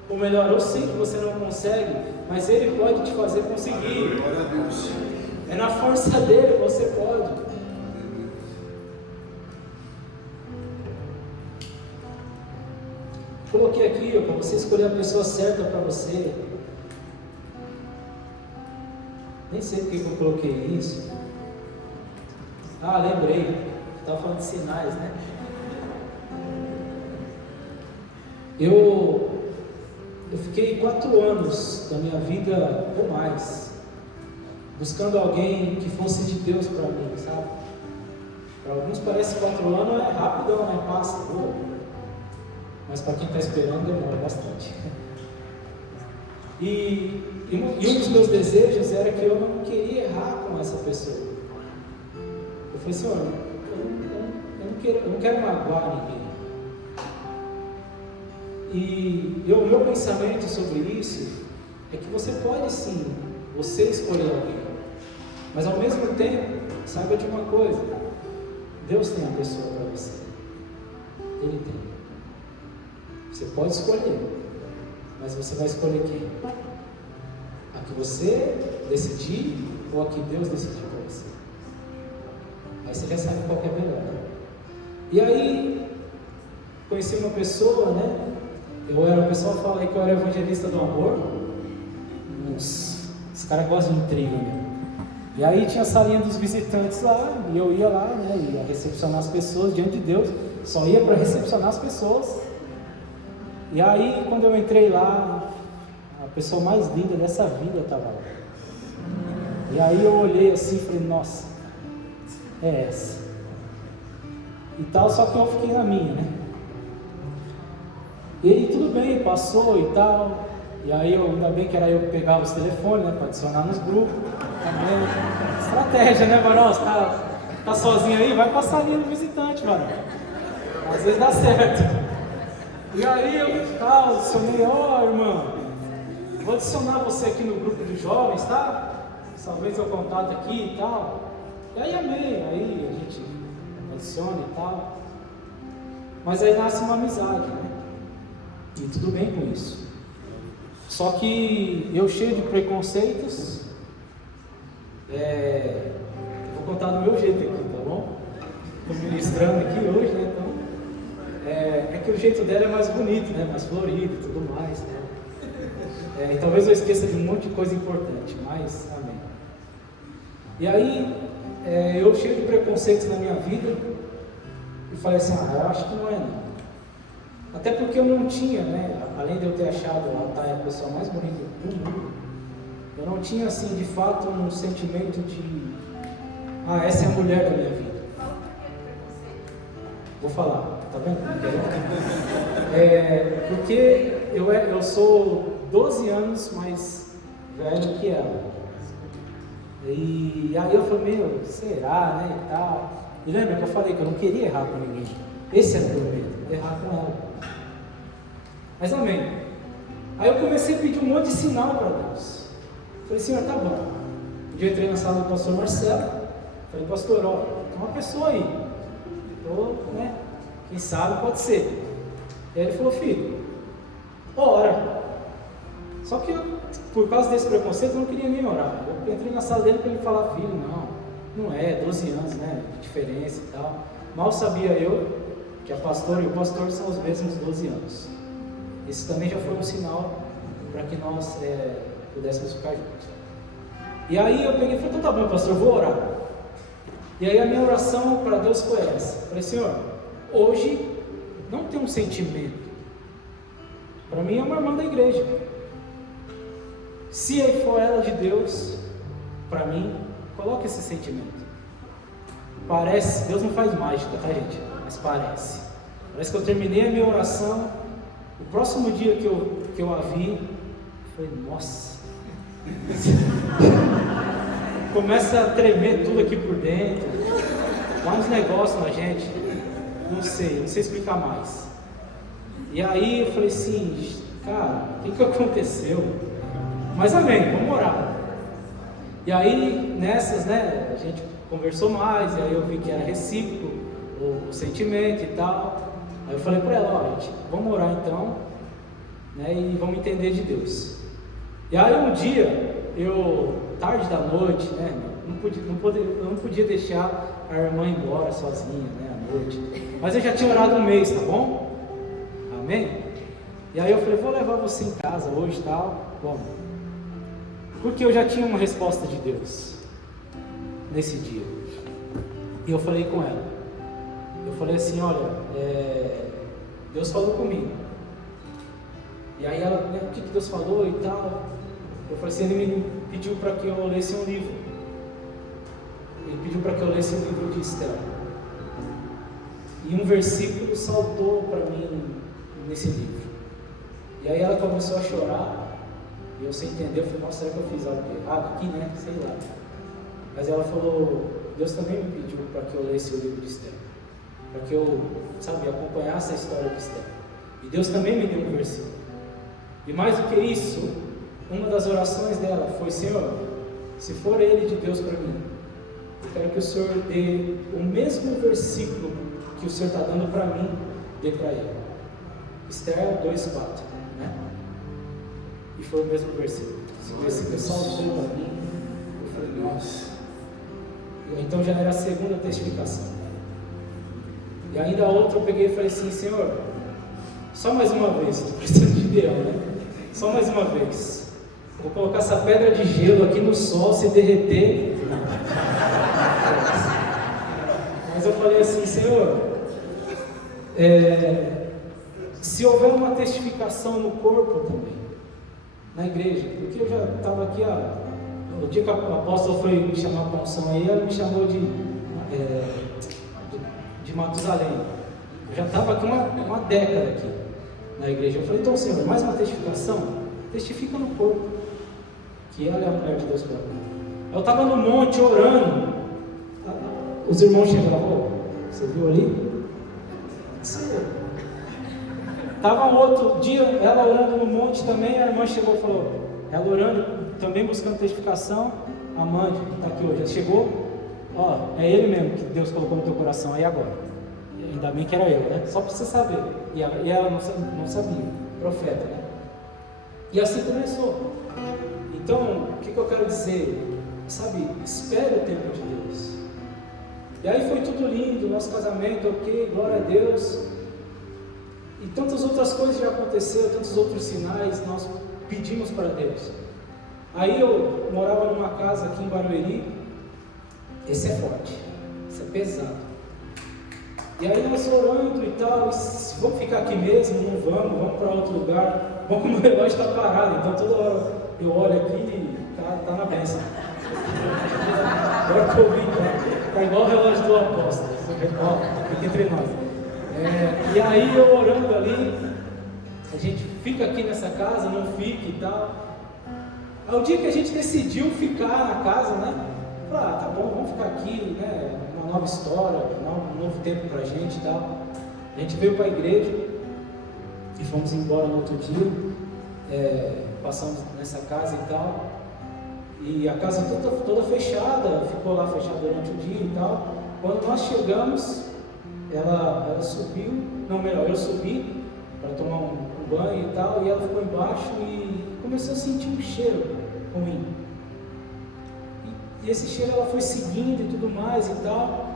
Ou melhor, eu sei que você não consegue, mas Ele pode te fazer conseguir. Glória a Deus. É na força dele, você pode. Coloquei aqui para você escolher a pessoa certa para você. Nem sei porque que eu coloquei isso. Ah, lembrei. Estava falando de sinais, né? Eu fiquei 4 anos da minha vida ou mais buscando alguém que fosse de Deus para mim, sabe? Para alguns parece 4 anos é rapidão, né? Passa, boa. Mas para quem está esperando demora bastante. E um dos meus desejos era que eu não queria errar com essa pessoa. Eu falei: Senhor, eu não quero magoar ninguém. E o meu pensamento sobre isso é que você pode sim, você escolher alguém, mas ao mesmo tempo, saiba de uma coisa: Deus tem uma pessoa para você. Ele tem. Você pode escolher, mas você vai escolher quem? A que você decidir ou a que Deus decidir para você? Aí você já sabe qual que é melhor. E aí, conheci uma pessoa, né? O pessoal fala aí que eu era evangelista do amor. Os caras gostam de intriga, né? E aí tinha a salinha dos visitantes lá, e eu ia lá, né? Ia recepcionar as pessoas diante de Deus. Só ia para recepcionar as pessoas. E aí, quando eu entrei lá, a pessoa mais linda dessa vida estava lá. E aí eu olhei assim e falei: nossa, é essa. E tal, só que eu fiquei na minha, né? E aí tudo bem, passou e tal. E aí ainda bem que era eu que pegava os telefones, né, para adicionar nos grupos. Também. Estratégia, né, varão? Você tá sozinho aí, vai passar ali no visitante, varão. Às vezes dá certo. E aí eu adicionei: ó, irmã, vou adicionar você aqui no grupo dos jovens, tá? Salvei seu contato aqui e tal. E aí amei, aí a gente adiciona e tal. Mas aí nasce uma amizade, né? E tudo bem com isso. Só que eu, cheio de preconceitos, eu vou contar do meu jeito aqui, tá bom? Estou ministrando aqui hoje, né? Então, é que o jeito dela é mais bonito, né? Mais florido e tudo mais, né? E talvez eu esqueça de um monte de coisa importante, mas amém. E aí, eu cheio de preconceitos na minha vida, e falei assim: eu acho que não é não. Até porque eu não tinha, né? Além de eu ter achado a Thay a pessoa mais bonita do mundo, eu não tinha, assim, de fato, um sentimento de: essa é a mulher da minha vida. Vou falar, tá vendo? Porque eu sou 12 anos mais velho que ela. E aí eu falei: meu, será, né? E tal. E lembra que eu falei que eu não queria errar com ninguém? Esse era o meu medo, errar com ela. Mas amém. Aí eu comecei a pedir um monte de sinal para Deus. Falei: Senhor, tá bom. Um dia eu entrei na sala do pastor Marcelo. Falei: pastor, ó, tem uma pessoa aí. Né? Quem sabe pode ser. E aí ele falou: filho, ora. Só que eu, por causa desse preconceito, eu não queria nem orar. Eu entrei na sala dele para ele falar, filho, não é, 12 anos, né, de diferença e tal. Mal sabia eu que a pastora e o pastor são os mesmos 12 anos. Esse também já foi um sinal para que nós pudéssemos ficar juntos. E aí eu peguei e falei, então tá bom, pastor, eu vou orar. E aí a minha oração para Deus foi essa. Falei, Senhor, hoje não tem um sentimento. Para mim é uma irmã da igreja. Se for ela de Deus, para mim, coloque esse sentimento. Parece, Deus não faz mágica, tá, gente? Mas parece. Parece que eu terminei a minha oração. O próximo dia que eu a vi, eu falei, nossa. Começa a tremer tudo aqui por dentro. Dá uns negócios na gente. Não sei explicar mais. E aí eu falei assim, cara, o que aconteceu? Mas amém, vamos orar. E aí nessas, né, a gente conversou mais, e aí eu vi que era recíproco o sentimento e tal. Aí eu falei para ela, ó, gente, vamos orar então, né, e vamos entender de Deus. E aí um dia, tarde da noite, né, eu não podia deixar a irmã embora sozinha, né, à noite. Mas eu já tinha orado um mês, tá bom? Amém? E aí eu falei, vou levar você em casa hoje e tal. Bom, porque eu já tinha uma resposta de Deus nesse dia. E eu falei com ela. Eu falei assim, olha, Deus falou comigo. E aí ela, né, o que Deus falou e tal. Eu falei assim, ele me pediu para que eu lesse um livro. Ele pediu para que eu lesse um livro de Esther. E um versículo saltou para mim nesse livro. E aí ela começou a chorar. E eu sem entender, eu falei, nossa, será que eu fiz algo errado aqui, né? Sei lá. Mas ela falou, Deus também me pediu para que eu lesse o livro de Esther. Para que eu, acompanhasse a história de Esther. E Deus também me deu um versículo. E mais do que isso, uma das orações dela foi, Senhor, se for Ele de Deus para mim, eu quero que o Senhor dê o mesmo versículo que o Senhor está dando para mim, dê para ele. Esther 2:4, né? E foi o mesmo versículo. Esse versículo saltou para mim. Eu falei, nossa. Então já era a segunda testificação. E ainda a outra eu peguei e falei assim, Senhor, só mais uma vez, estou precisando de Deus, né? Só mais uma vez. Vou colocar essa pedra de gelo aqui no sol, se derreter. Mas eu falei assim, Senhor, se houver uma testificação no corpo também, na igreja, porque eu já estava aqui, o dia que o apóstolo foi me chamar para a unção aí, ele me chamou de Matusalém. Eu já estava aqui uma década aqui na igreja. Eu falei, então Senhor, mais uma testificação? Testifica no corpo, que ela é a mulher de Deus para mim. Eu estava no monte orando, os irmãos chegaram, você viu ali? Estava um outro dia, ela orando no monte também, a irmã chegou e falou, ela orando, também buscando testificação, Amande, está aqui hoje, ela chegou, ó, é ele mesmo que Deus colocou no teu coração, aí agora, ainda bem que era eu, né, só para você saber, e ela não sabia, profeta, né, e assim começou. Então, o que eu quero dizer, espere o tempo de Deus. E aí foi tudo lindo, nosso casamento, ok, glória a Deus. E tantas outras coisas já aconteceram, tantos outros sinais nós pedimos para Deus. Aí eu morava numa casa aqui em Barueri. Esse é forte, esse é pesado. E aí nós orando e tal, vamos ficar aqui mesmo, não vamos para outro lugar. Bom que o meu relógio está parado, então toda hora eu olho aqui e tá na bênção. Agora que eu vi, tá igual o relógio do apóstolo, fica entre nós. E aí eu orando ali, a gente fica aqui nessa casa, não fica e tal. Ao dia que a gente decidiu ficar na casa, né? Tá bom, vamos ficar aqui, né? Uma nova história, um novo tempo pra gente e tal. A gente veio para a igreja e fomos embora no outro dia, passamos nessa casa e tal. E a casa toda fechada, ficou lá fechada durante o dia e tal. Quando nós chegamos, ela subiu, eu subi para tomar um banho e tal, e ela ficou embaixo e começou a sentir um cheiro ruim. E esse cheiro ela foi seguindo e tudo mais e tal.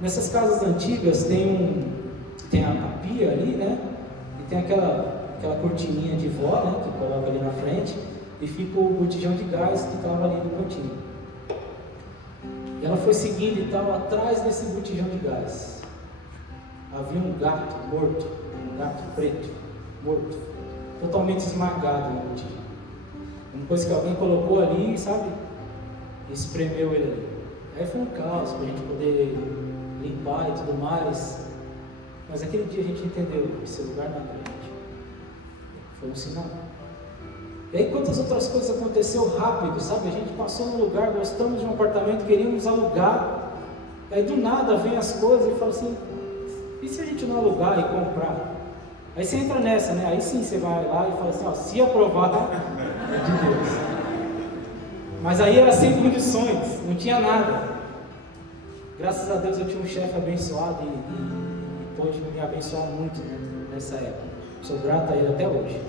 Nessas casas antigas tem a pia ali, né? E tem aquela cortininha de vó, né? Que coloca ali na frente, e fica o botijão de gás que estava ali no cantinho. E ela foi seguindo e tal, atrás desse botijão de gás havia um gato morto, um gato preto, morto, totalmente esmagado no botijão. Uma coisa que alguém colocou ali, sabe? E espremeu ele ali. Aí foi um caos para a gente poder limpar e tudo mais. Mas aquele dia a gente entendeu que esse lugar não é pra gente. Foi um sinal. E aí quantas outras coisas aconteceu rápido, sabe? A gente passou num lugar, gostamos de um apartamento, queríamos alugar. Aí do nada vem as coisas e fala assim, e se a gente não alugar e comprar? Aí você entra nessa, né? Aí sim você vai lá e fala assim, ó, se aprovar, é de Deus. Mas aí era sem condições, não tinha nada. Graças a Deus eu tinha um chefe abençoado e pôde me abençoar muito, né, nessa época. Sou grato a ele até hoje.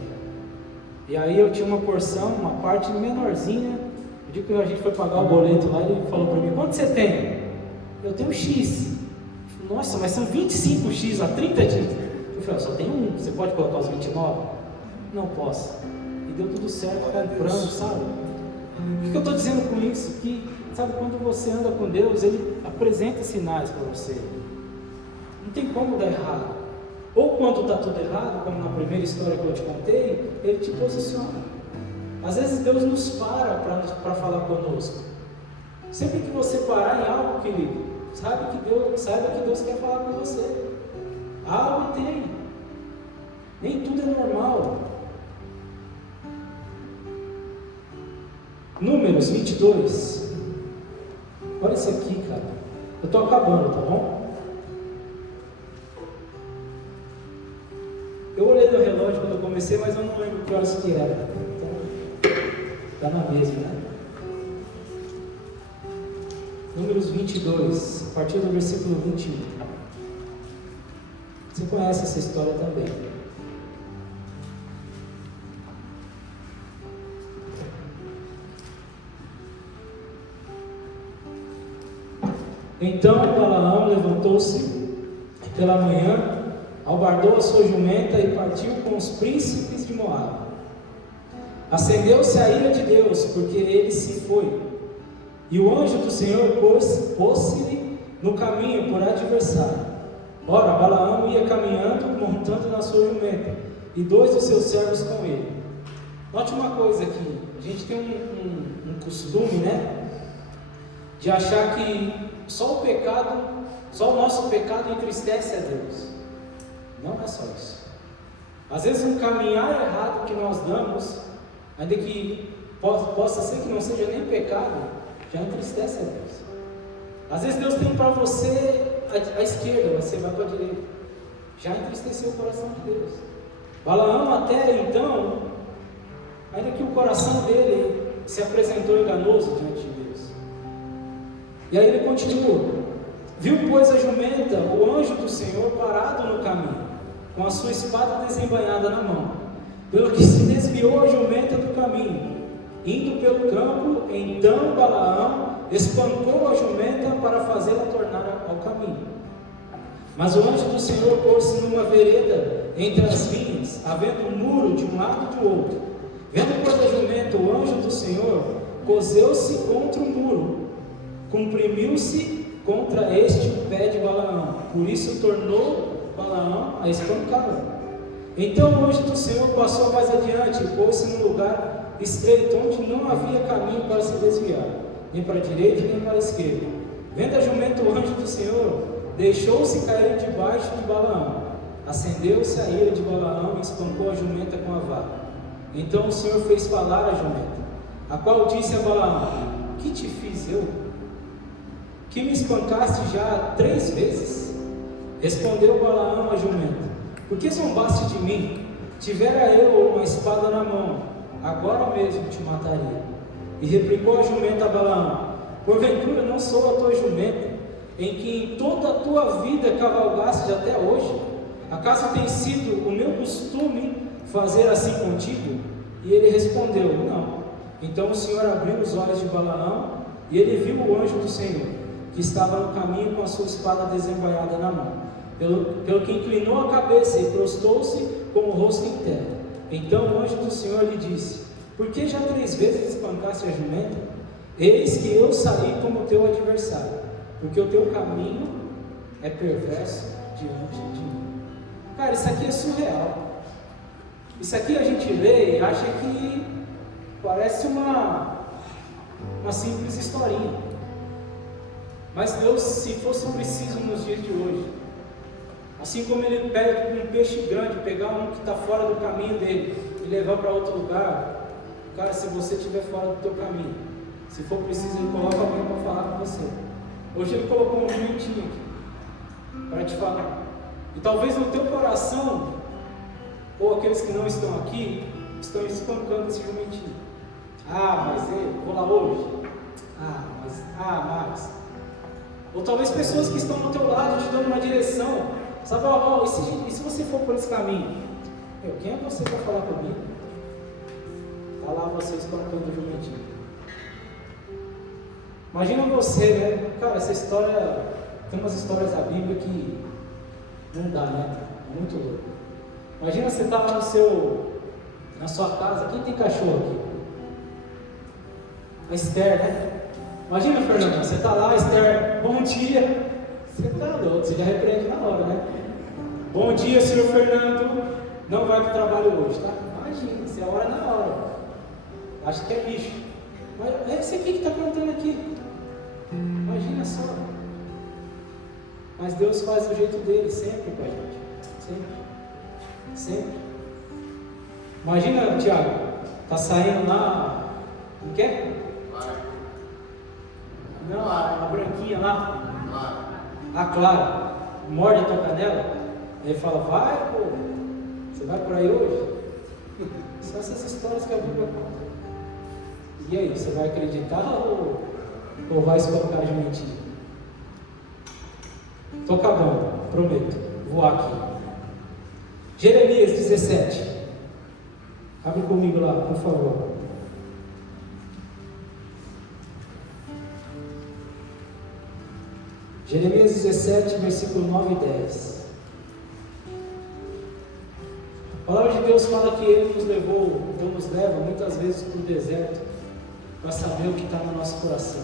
E aí eu tinha uma porção, uma parte menorzinha. O dia que a gente foi pagar o boleto lá, ele falou para mim, quanto você tem? Eu tenho X. Nossa, mas são 25X, há 30 dias. Eu falei, só tenho um, você pode colocar os 29? Não posso. E deu tudo certo, comprando, sabe? O que eu estou dizendo com isso? Que, sabe, quando você anda com Deus, Ele apresenta sinais para você. Não tem como dar errado. Ou quando está tudo errado, como na primeira história que eu te contei, Ele te posiciona. Às vezes Deus nos para falar conosco. Sempre que você parar em algo, querido, saiba que Deus quer falar com você. Algo tem. Nem tudo é normal. Números 22. Olha isso aqui, cara. Eu estou acabando, tá bom? Eu olhei no relógio quando eu comecei, mas eu não lembro que horas que era. Então, está na mesma, né? Números 22, a partir do versículo 21. Você conhece essa história também. Então Balaão levantou-se pela manhã, albardou a sua jumenta e partiu com os príncipes de Moabe. Acendeu-se a ira de Deus, porque ele se foi. E o anjo do Senhor pôs-se-lhe no caminho por adversário. Ora, Balaão ia caminhando, montando na sua jumenta, e 2 dos seus servos com ele. Note uma coisa aqui, a gente tem um costume, né? De achar que só o nosso pecado entristece a Deus. Não é só isso. Às vezes um caminhar errado que nós damos, ainda que possa ser que não seja nem pecado, já entristece a Deus. Às vezes Deus tem para você a esquerda, você vai para a direita. Já entristeceu o coração de Deus. Balaão até então, ainda que o coração dele se apresentou enganoso diante de Deus. E aí ele continua. Viu, pois, a jumenta, o anjo do Senhor parado no caminho, com a sua espada desembainhada na mão, pelo que se desviou a jumenta do caminho, indo pelo campo. Então Balaão espancou a jumenta para fazê-la tornar ao caminho. Mas o anjo do Senhor pôs-se numa vereda entre as vinhas, havendo um muro de um lado e do outro. Vendo, pois, a jumenta, o anjo do Senhor coseu-se contra o muro, comprimiu-se contra este o pé de Balaão, por isso tornou Balaão a espancá-la. Então o anjo do Senhor passou mais adiante e pôs-se num lugar estreito, onde não havia caminho para se desviar, nem para a direita nem para a esquerda. Vendo a jumenta o anjo do Senhor, deixou-se cair debaixo de Balaão. Acendeu-se a ira de Balaão e espancou a jumenta com a vara. Então o Senhor fez falar a jumenta, a qual disse a Balaão: que te fiz eu? Que me espancaste já 3 vezes? Respondeu Balaão a jumenta: por que zombaste de mim? Tivera eu uma espada na mão, agora mesmo te mataria. E replicou a jumenta a Balaão: porventura não sou a tua jumenta, em que em toda a tua vida cavalgaste até hoje? Acaso tem sido o meu costume fazer assim contigo? E ele respondeu: não. Então o Senhor abriu os olhos de Balaão, e ele viu o anjo do Senhor, que estava no caminho com a sua espada desembainhada na mão, pelo que inclinou a cabeça e prostou-se com o rosto em terra. Então o anjo do Senhor lhe disse: por que já 3 vezes espancaste a jumenta? Eis que eu saí como teu adversário, porque o teu caminho é perverso diante de mim. Cara, isso aqui é surreal. Isso aqui a gente lê e acha que parece uma simples historinha. Mas Deus, se fosse preciso nos dias de hoje, assim como Ele pede um peixe grande, pegar um que está fora do caminho dele e levar para outro lugar, cara, se você estiver fora do teu caminho, se for preciso, Ele coloca alguém para falar com você. Hoje Ele colocou um jumentinho aqui para te falar. E talvez no teu coração, ou aqueles que não estão aqui, estão espancando esse jumentinho. Ah, mas eu vou lá hoje. Mas. Ou talvez pessoas que estão do teu lado te dando uma direção. Sabe, e se você for por esse caminho? Quem é você para falar comigo? Está lá você espancando o jumentinho. Imagina você, né? Cara, essa história, tem umas histórias da Bíblia que não dá, né? É muito louco. Imagina você estar lá na sua casa. Quem tem cachorro aqui? A Esther, né? Imagina, Fernando, você está lá, Esther, bom dia. Você está louco, você já repreende na hora, né? Bom dia, senhor Fernando. Não vai para o trabalho hoje, tá? Imagina, você ora na hora. Acho que é bicho. Mas é esse aqui que está contando aqui. Imagina só. Mas Deus faz do jeito dele, sempre com a gente. Sempre. Imagina, Tiago, tá saindo lá. Não quer? Não, a branquinha lá. A Clara. Morde a tua canela. Ele fala: vai, pô. Você vai por aí hoje? São essas histórias que a Bíblia conta. E aí, você vai acreditar ou vai espancar de mentira? Estou acabando, prometo. Vou aqui. Jeremias 17. Abre comigo lá, por favor. Jeremias 17, versículo 9 e 10. A palavra de Deus fala que Ele nos leva muitas vezes para o deserto para saber o que está no nosso coração.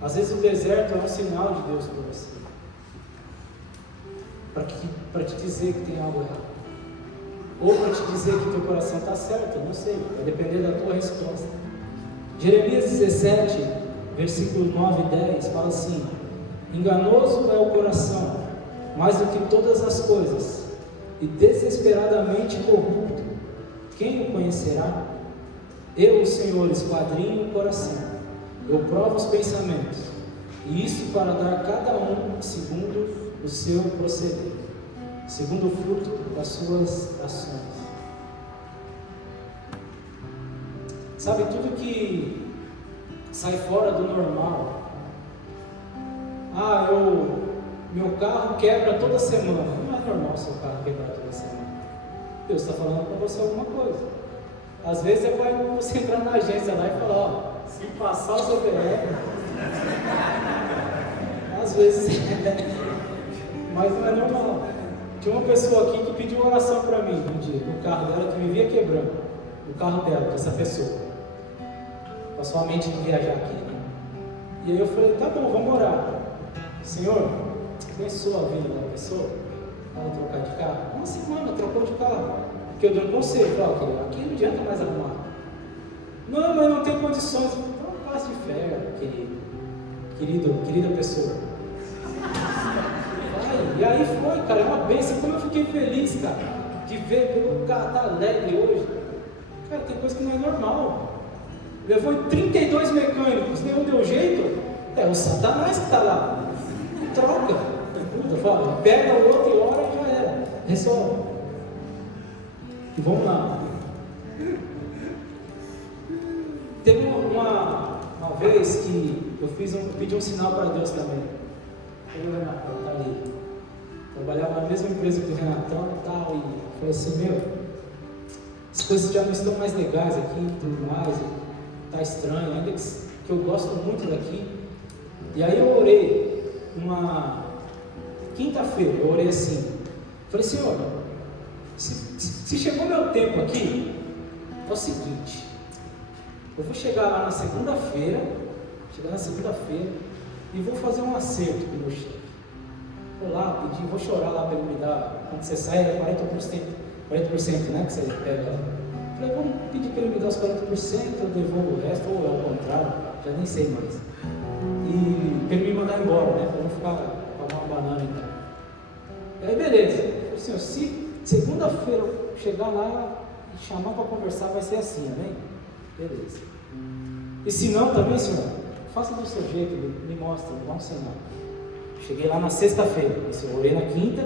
Às vezes o deserto é um sinal de Deus para você, para te dizer que tem algo errado, ou para te dizer que teu coração está certo, eu não sei, vai depender da tua resposta. Jeremias 17, versículo 9 e 10 fala assim: enganoso é o coração, mais do que todas as coisas, e desesperadamente corrupto, quem o conhecerá? Eu, o Senhor, esquadrinho o coração, eu provo os pensamentos, e isso para dar cada um segundo o seu proceder, segundo o fruto das suas ações. Sabe, tudo que sai fora do normal. Meu carro quebra toda semana. Não é normal seu carro quebrar toda semana. Deus está falando com você alguma coisa. Às vezes é para você entrar na agência lá e falar: se passar o seu PR, às vezes mas não é normal. Tinha uma pessoa aqui que pediu uma oração para mim um dia, no carro dela, que vivia quebrando o carro dela, dessa pessoa. Passou a mente de viajar aqui, né? E aí eu falei: tá bom, vamos orar. Senhor, abençoa a vida da pessoa, ela trocar de carro. Uma semana trocou de carro, porque eu dei um conselho: aqui não adianta mais arrumar. Não, mas não tem condições. Então passe de fé, querida pessoa. E aí foi, cara, é uma bênção. Como eu fiquei feliz, cara, de ver o cara tá alegre hoje. Cara, tem coisa que não é normal. Levou 32 mecânicos, nenhum deu jeito. É o Satanás que está lá. Troca. Fala, pega o outro e ora e já era. Resolve. E vamos lá. Teve uma vez que eu pedi um sinal para Deus também. O Renatão tá ali. Trabalhava na mesma empresa que o Renatão e tal. E falei assim: meu, as coisas já não estão mais legais aqui e tudo mais, está estranho, ainda que eu gosto muito daqui. E aí eu orei, uma quinta-feira, eu orei assim, falei, Senhor, se chegou meu tempo aqui, é o seguinte, eu vou chegar lá na segunda-feira, e vou fazer um acerto com o meu chefe. Vou lá pedir, vou chorar lá para ele me dar, quando você sai é 40%, né, que você pega lá. Falei, vamos pedir para ele me dar os 40%, eu devolvo o resto, ou é o contrário, já nem sei mais. E para ele me mandar embora, né, para não ficar com uma banana então. E aí beleza, eu falei, Senhor, se segunda-feira eu chegar lá e chamar para conversar, vai ser assim, amém? Beleza. E se não também, Senhor, faça do seu jeito, me mostra, me dá um sinal. Cheguei lá na sexta-feira, eu orei na quinta,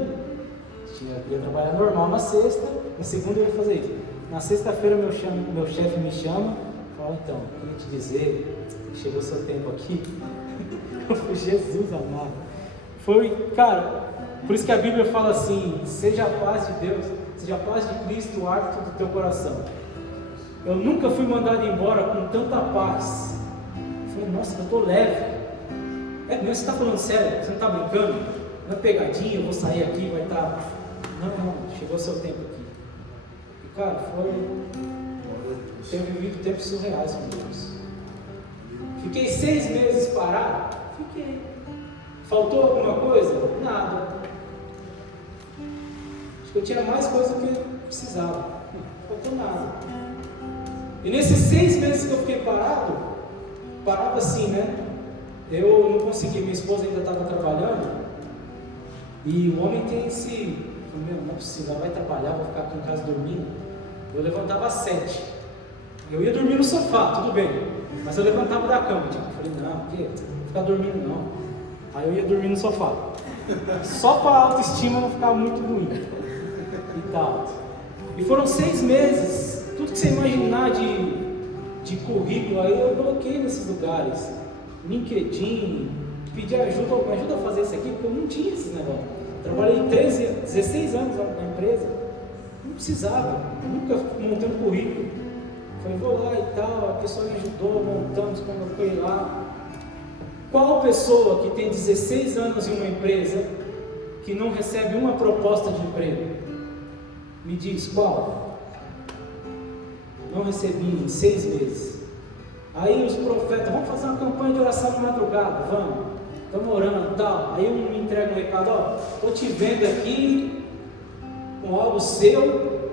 ia trabalhar normal na sexta, na segunda eu ia fazer isso. Na sexta-feira meu chefe me chama, fala, então, queria te dizer, chegou o seu tempo aqui. Eu falei, Jesus amado. Foi, cara, por isso que a Bíblia fala assim, seja a paz de Deus, seja a paz de Cristo o árbitro do teu coração. Eu nunca fui mandado embora com tanta paz. Eu falei, nossa, eu estou leve. É mesmo, você está falando sério? Você não está brincando? Não é pegadinha, eu vou sair aqui, vai estar... Não, chegou o seu tempo aqui. E cara, tenho vivido tempos surreais com Deus. Fiquei 6 meses parado? Fiquei. Faltou alguma coisa? Nada. Acho que eu tinha mais coisa do que eu precisava. Faltou nada. E nesses 6 meses que eu fiquei parado assim, né? Eu não consegui, minha esposa ainda estava trabalhando. E o homem tem esse... Meu, não é possível, ela vai trabalhar, vou ficar aqui em casa dormindo. Eu levantava às 7. Eu ia dormir no sofá, tudo bem. Mas eu levantava da cama. Tipo, eu falei, não, porque não vou ficar dormindo não. Aí eu ia dormir no sofá. Só para a autoestima não ficar muito ruim. E tal. E foram 6 meses. Tudo que você imaginar de currículo aí, eu coloquei nesses lugares. LinkedIn, pedi ajuda, me ajuda a fazer isso aqui, porque eu não tinha esse negócio. Trabalhei 16 anos na empresa, não precisava, nunca montei um currículo. Falei, vou lá e tal, a pessoa me ajudou, montamos quando eu fui lá. Qual pessoa que tem 16 anos em uma empresa que não recebe uma proposta de emprego? Me diz, qual? Não recebi em 6 meses. Aí os profetas, vamos fazer uma campanha de oração de madrugada, vamos, estamos orando e tal. Aí um me entrega um recado, ó, estou te vendo aqui com algo seu,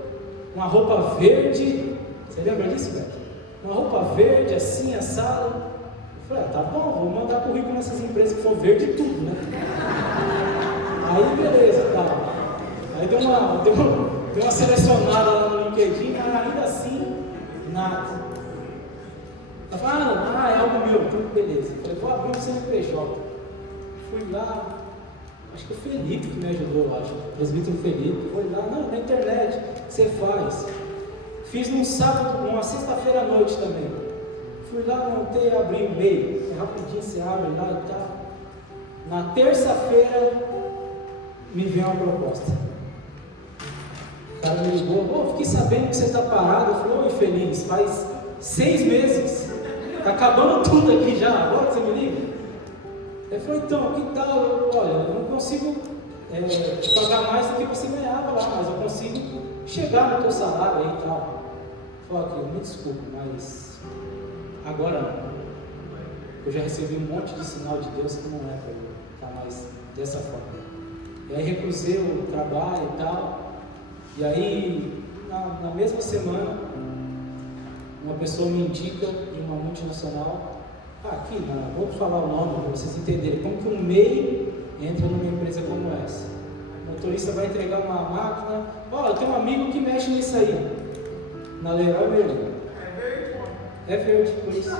uma roupa verde. Você lembra disso, Beto? Uma roupa verde, assim, assado. Eu falei, tá bom, vou mandar currículo nessas empresas que for verde e tudo, né? Aí beleza, tá. Aí deu uma selecionada lá no LinkedIn, mas ainda assim, nada. Ela falou, é algo meu, tudo beleza. Eu falei, vou abrir um CNPJ. Fui lá, acho que o Felipe que me ajudou, eu acho, o presbítero Felipe. Foi lá, não, na internet, você faz. Fiz num sábado, numa sexta-feira à noite também. Fui lá, montei, abri o e-mail, rapidinho você abre lá e tal. Na terça-feira, me veio uma proposta. O cara me ligou, fiquei sabendo que você está parado. Eu falei, infeliz, faz 6 meses. Está acabando tudo aqui já, agora que você me liga? Ele falou, então, que tal? Olha, eu não consigo te pagar mais do que você ganhava lá, mas eu consigo chegar no teu salário aí e tal. Ele falou, aqui, me desculpa, mas agora não. Eu já recebi um monte de sinal de Deus que não é para eu estar mais dessa forma. E aí recusei o trabalho e tal. E aí, na mesma semana, uma pessoa me indica de uma multinacional, aqui, vou falar o nome para vocês entenderem, como que um MEI entra numa empresa como essa. O motorista vai entregar uma máquina, eu tenho um amigo que mexe nisso aí, na Leroy Merlin. É verde, por isso.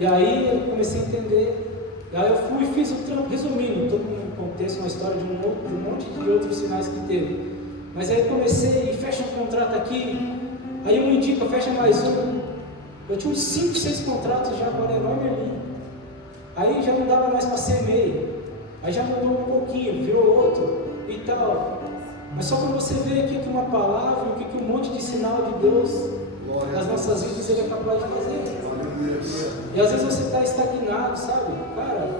E aí eu comecei a entender, e aí eu fui e fiz o trampo, resumindo, todo um contexto, uma história de um monte de outros sinais que teve. Mas aí comecei e fecha um contrato aqui, aí um indica, fecha mais um. Eu tinha uns 5, 6 contratos já com a Leroy Merlin. Aí já não dava mais para ser MEI. Aí já mudou um pouquinho, virou outro e tal. Mas só quando você vê aqui que uma palavra, o que um monte de sinal de Deus nas nossas vidas Ele é capaz de fazer. E às vezes você está estagnado, sabe? Cara,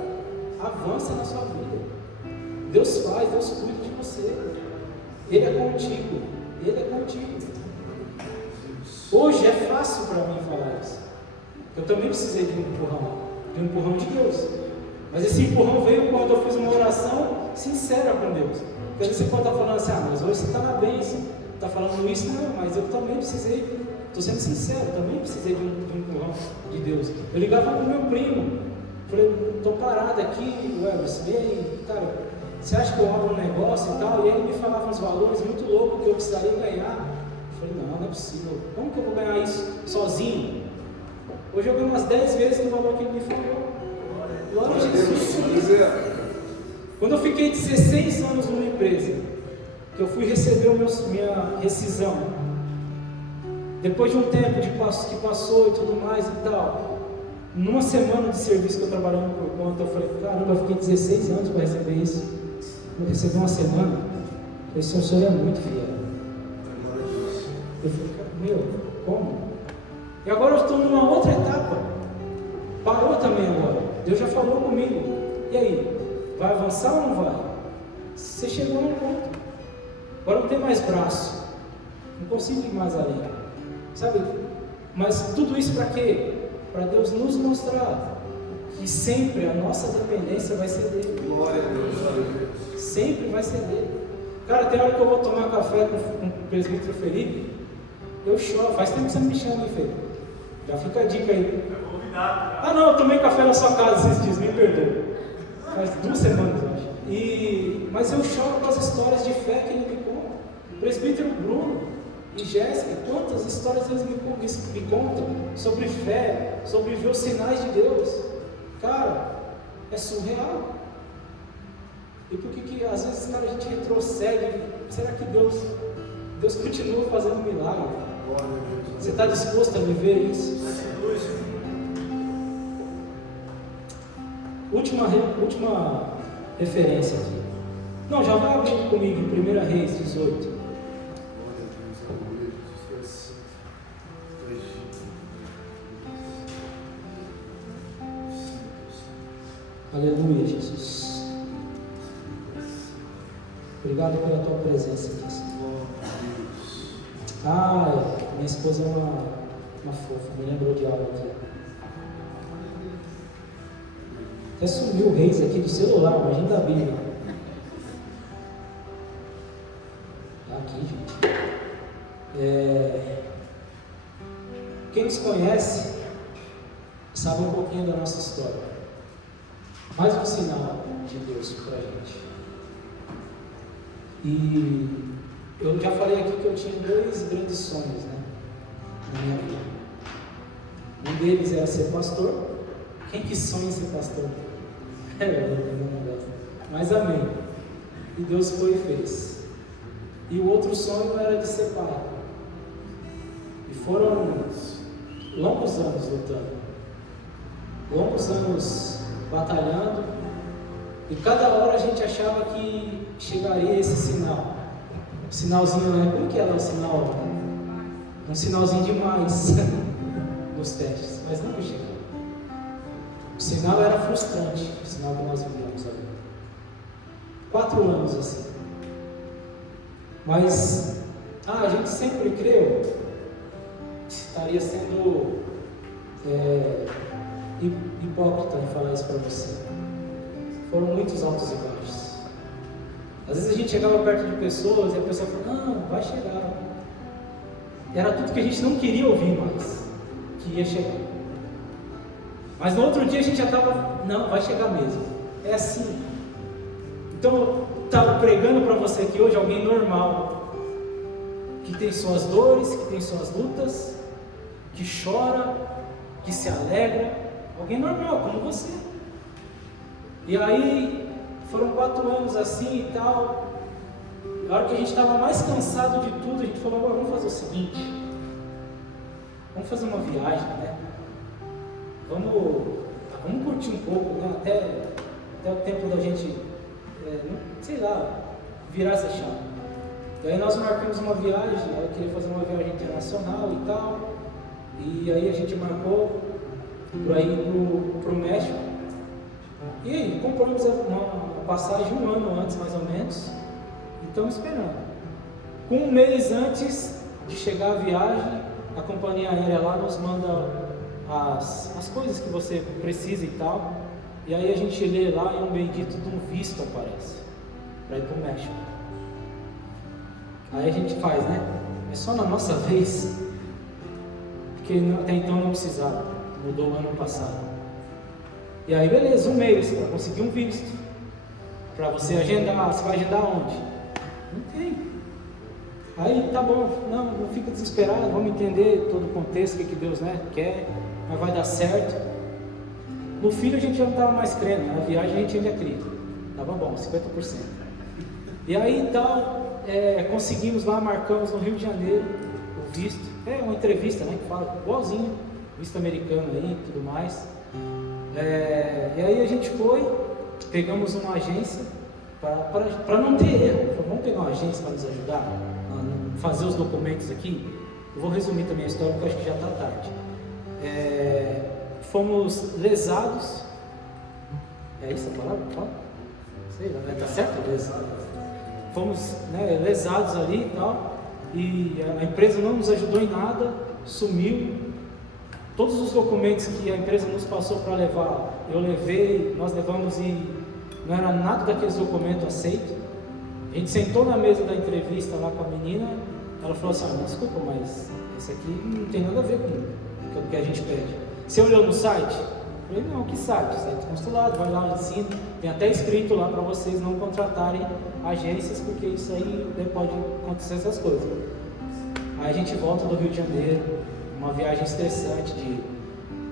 avança na sua vida. Deus faz, Deus cuida de você. Ele é contigo. Ele é contigo. Hoje é fácil para mim falar isso. Eu também precisei de um empurrão de Deus. Mas esse empurrão veio quando eu fiz uma oração sincera com Deus. Porque às vezes você pode estar falando assim, mas hoje você está na bênção, está falando isso, não, mas eu também precisei, estou sendo sincero, também precisei de um empurrão de Deus. Eu ligava para o meu primo, falei, estou parado aqui, Everson, e aí, cara, você acha que eu abro um negócio e tal? E ele me falava uns valores muito loucos que eu precisaria ganhar. Eu falei, não é possível, como que eu vou ganhar isso sozinho? Hoje eu ganho umas 10 vezes o valor que ele me falou. Glória a Jesus. Quando eu fiquei 16 anos numa empresa, que eu fui receber minha rescisão, depois de um tempo que passou e tudo mais e tal, numa semana de serviço que eu trabalhando por conta, eu falei, caramba, eu fiquei 16 anos para receber isso. Eu recebi uma semana. Eu falei, o senhor é muito fiel. Eu falei, como? E agora eu estou numa outra etapa. Parou também agora. Deus já falou comigo. E aí? Vai avançar ou não vai? Você chegou num ponto. Agora não tem mais braço. Não consigo ir mais além. Sabe? Mas tudo isso para quê? Para Deus nos mostrar que sempre a nossa dependência vai ser dele. Glória a Deus. Sempre vai ser dele. Cara, tem hora que eu vou tomar café com o presbítero Felipe, eu choro. Faz tempo que você não me chama, hein, Felipe? Já fica a dica aí. Ah não, eu tomei café na sua casa esses dias, me perdoa. Faz 2 semanas, eu acho. Mas eu choro com as histórias de fé que ele me conta. O presbítero Bruno e Jéssica, quantas histórias eles me contam sobre fé, sobre ver os sinais de Deus. Cara, é surreal. E por que às vezes, cara, a gente retrocede? Será que Deus continua fazendo milagre? Você está disposto a viver isso? Última referência aqui. Não, já vai abrir comigo em 1 Reis 18. Aleluia, Jesus. Obrigado pela tua presença aqui, Senhor. Minha esposa é uma fofa, me lembrou de algo aqui. Até sumiu o Reis aqui do celular, imagina da Bíblia. Tá aqui, gente. Quem nos conhece sabe um pouquinho da nossa história. Mais um sinal de Deus para a gente. E eu já falei aqui que eu tinha 2 grandes sonhos, né, na minha vida. Um deles era ser pastor. Quem que sonha em ser pastor? Mas amém. E Deus foi e fez. E o outro sonho era de ser pai. E foram longos anos lutando, longos anos batalhando, e cada hora a gente achava que chegaria esse sinal. O sinalzinho, né? Como que era o sinal? Um sinalzinho demais nos testes, mas nunca chegava. O sinal era frustrante, o sinal que nós vivemos ali. 4 anos assim. Mas a gente sempre creu que estaria sendo hipócrita em falar isso para você. Foram muitos altos e baixos. Às vezes a gente chegava perto de pessoas e a pessoa falava, não, vai chegar. Era tudo que a gente não queria ouvir mais, que ia chegar. Mas no outro dia a gente já estava, não, vai chegar mesmo. É assim. Então eu estava pregando para você aqui hoje alguém normal, que tem suas dores, que tem suas lutas, que chora, que se alegra, alguém normal como você. E aí foram 4 anos assim e tal. Na hora que a gente estava mais cansado de tudo, a gente falou, vamos fazer o seguinte, vamos fazer uma viagem, né? Vamos curtir um pouco, né? Até o tempo da gente, sei lá, virar essa chave. Daí nós marcamos uma viagem, ela queria fazer uma viagem internacional e tal, e aí a gente marcou para ir pro México. E aí, compramos uma passagem um ano antes, mais ou menos, e estamos esperando. Com um mês antes de chegar a viagem, a companhia aérea lá nos manda as coisas que você precisa e tal, e aí a gente lê lá e um bendito de um visto aparece, para ir para o México. Aí a gente faz, né? É só na nossa vez, porque até então não precisava, mudou o ano passado. E aí beleza, um mês para conseguir um visto, para você agendar. Você vai agendar onde? Não tem. Aí tá bom, não fica desesperado, vamos entender todo o contexto, o que Deus, né, quer, mas vai dar certo. No filho a gente já não estava mais crendo, na viagem a gente ainda cria, estava bom, 50%. E aí tal, conseguimos lá, marcamos no Rio de Janeiro o visto, uma entrevista, né, que fala igualzinho, visto americano aí e tudo mais. E aí a gente foi, pegamos uma agência para não ter erro. Vamos pegar uma agência para nos ajudar a fazer os documentos aqui. Eu vou resumir também a história porque eu acho que já está tarde. Fomos lesados. É isso a palavra? Fala? Sei lá, tá certo? Lesados. Fomos, né, lesados ali e tal. E a empresa não nos ajudou em nada, sumiu. Todos os documentos que a empresa nos passou para levar, eu levei, nós levamos e não era nada daqueles documentos aceitos. A gente sentou na mesa da entrevista lá com a menina, ela falou assim: desculpa, mas esse aqui não tem nada a ver com o que a gente pede. Você olhou no site? Eu falei: não, que site? Site do consulado, vai lá, ensina. Tem até escrito lá para vocês não contratarem agências, porque isso aí pode acontecer essas coisas. Aí a gente volta do Rio de Janeiro, uma viagem estressante de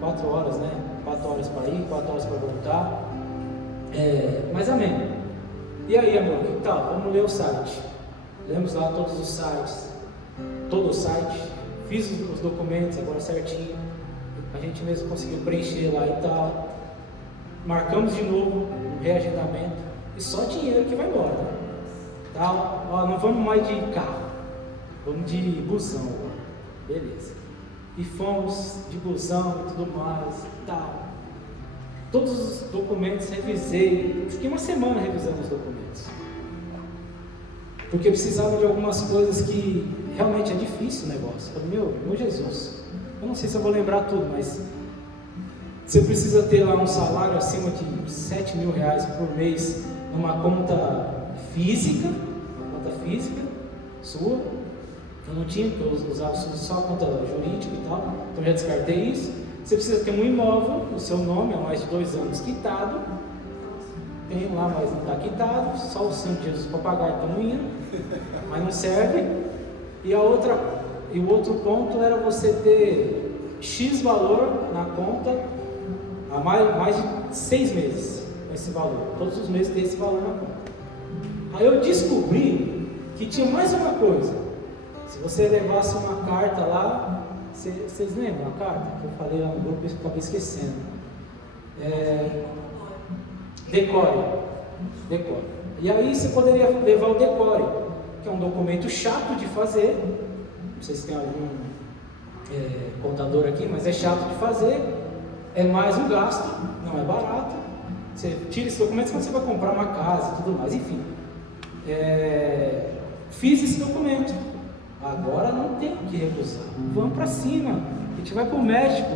4 horas, né? 4 horas para ir, 4 horas para voltar. Mas amém. E aí, amor, que tal? Vamos ler o site. Lemos lá todos os sites, todo o site, fiz os documentos agora certinho. A gente mesmo conseguiu preencher lá e tal. Marcamos de novo um reagendamento. E só dinheiro que vai embora, né? Tá? Ó, não vamos mais de carro, vamos de busão agora. Beleza. E fomos de busão e tudo mais e tal. Todos os documentos revisei. Fiquei uma semana revisando os documentos, porque precisava de algumas coisas que realmente é difícil o negócio. Falei: meu Jesus, eu não sei se eu vou lembrar tudo, mas você precisa ter lá um salário acima de R$7.000 por mês numa conta física, sua. Eu não tinha, porque eu usava só a conta jurídica e tal, então já descartei isso. Você precisa ter um imóvel no seu nome há mais de 2 anos quitado. Tem lá, mas não está quitado, só o Santo Jesus para pagar, então não ia, mas não serve. E o outro ponto era você ter X valor na conta há mais de 6 meses, esse valor, todos os meses ter esse valor na conta. Aí eu descobri que tinha mais uma coisa. Se você levasse uma carta lá, vocês lembram a carta que eu falei lá no grupo e acabei esquecendo? Decore. E aí você poderia levar o decore, que é um documento chato de fazer. Não sei se tem algum contador aqui, mas é chato de fazer. É mais um gasto, não é barato. Você tira esse documento quando você vai comprar uma casa e tudo mais, enfim. Fiz esse documento. Agora não tem o que recusar. Vamos para cima. A gente vai para o México.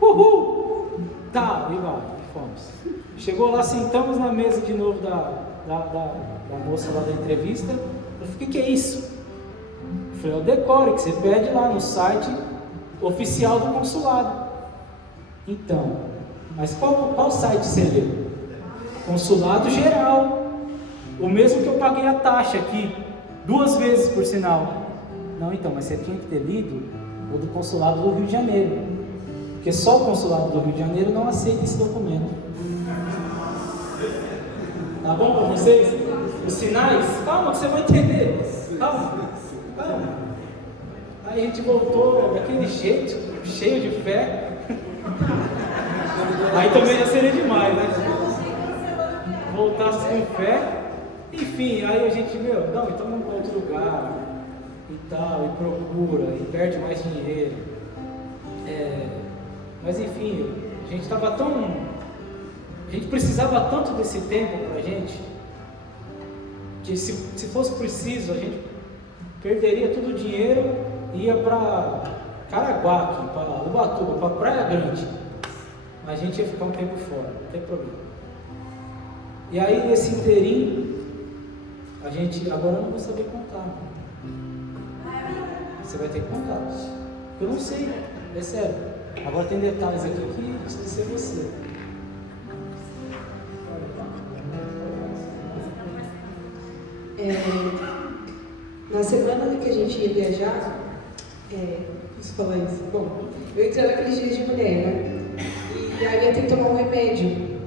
Uhul! Tá, e vai. Fomos. Chegou lá, sentamos na mesa de novo da moça lá da entrevista. Eu falei: o que é isso? Eu falei: é o decore que você pede lá no site oficial do consulado. Então, mas qual site você leu? Consulado Geral. O mesmo que eu paguei a taxa aqui 2 vezes, por sinal. Não, então, mas você tinha que ter lido o do consulado do Rio de Janeiro, porque só o consulado do Rio de Janeiro não aceita esse documento. Tá bom para vocês? Os sinais? Calma que você vai entender. Calma. Aí a gente voltou daquele jeito, cheio de fé. Aí também já seria demais, né? Voltasse com fé. Enfim, aí a gente, não, então vamos para outro lugar e tal, e procura, e perde mais dinheiro. Mas enfim, a gente estava a gente precisava tanto desse tempo para a gente, que se fosse preciso, a gente perderia todo o dinheiro e ia para Caraguá, para Ubatuba, para Praia Grande. Mas a gente ia ficar um tempo fora, não tem problema. E aí nesse inteirinho, a gente, agora eu não vou saber contar. Você vai ter que contar. Eu não sei, é sério. Agora tem detalhes aqui que precisa ser você. Na semana que a gente ia viajar, preciso falar isso. Bom, eu entrei naqueles dias de mulher, né? E aí eu ia ter que tomar um remédio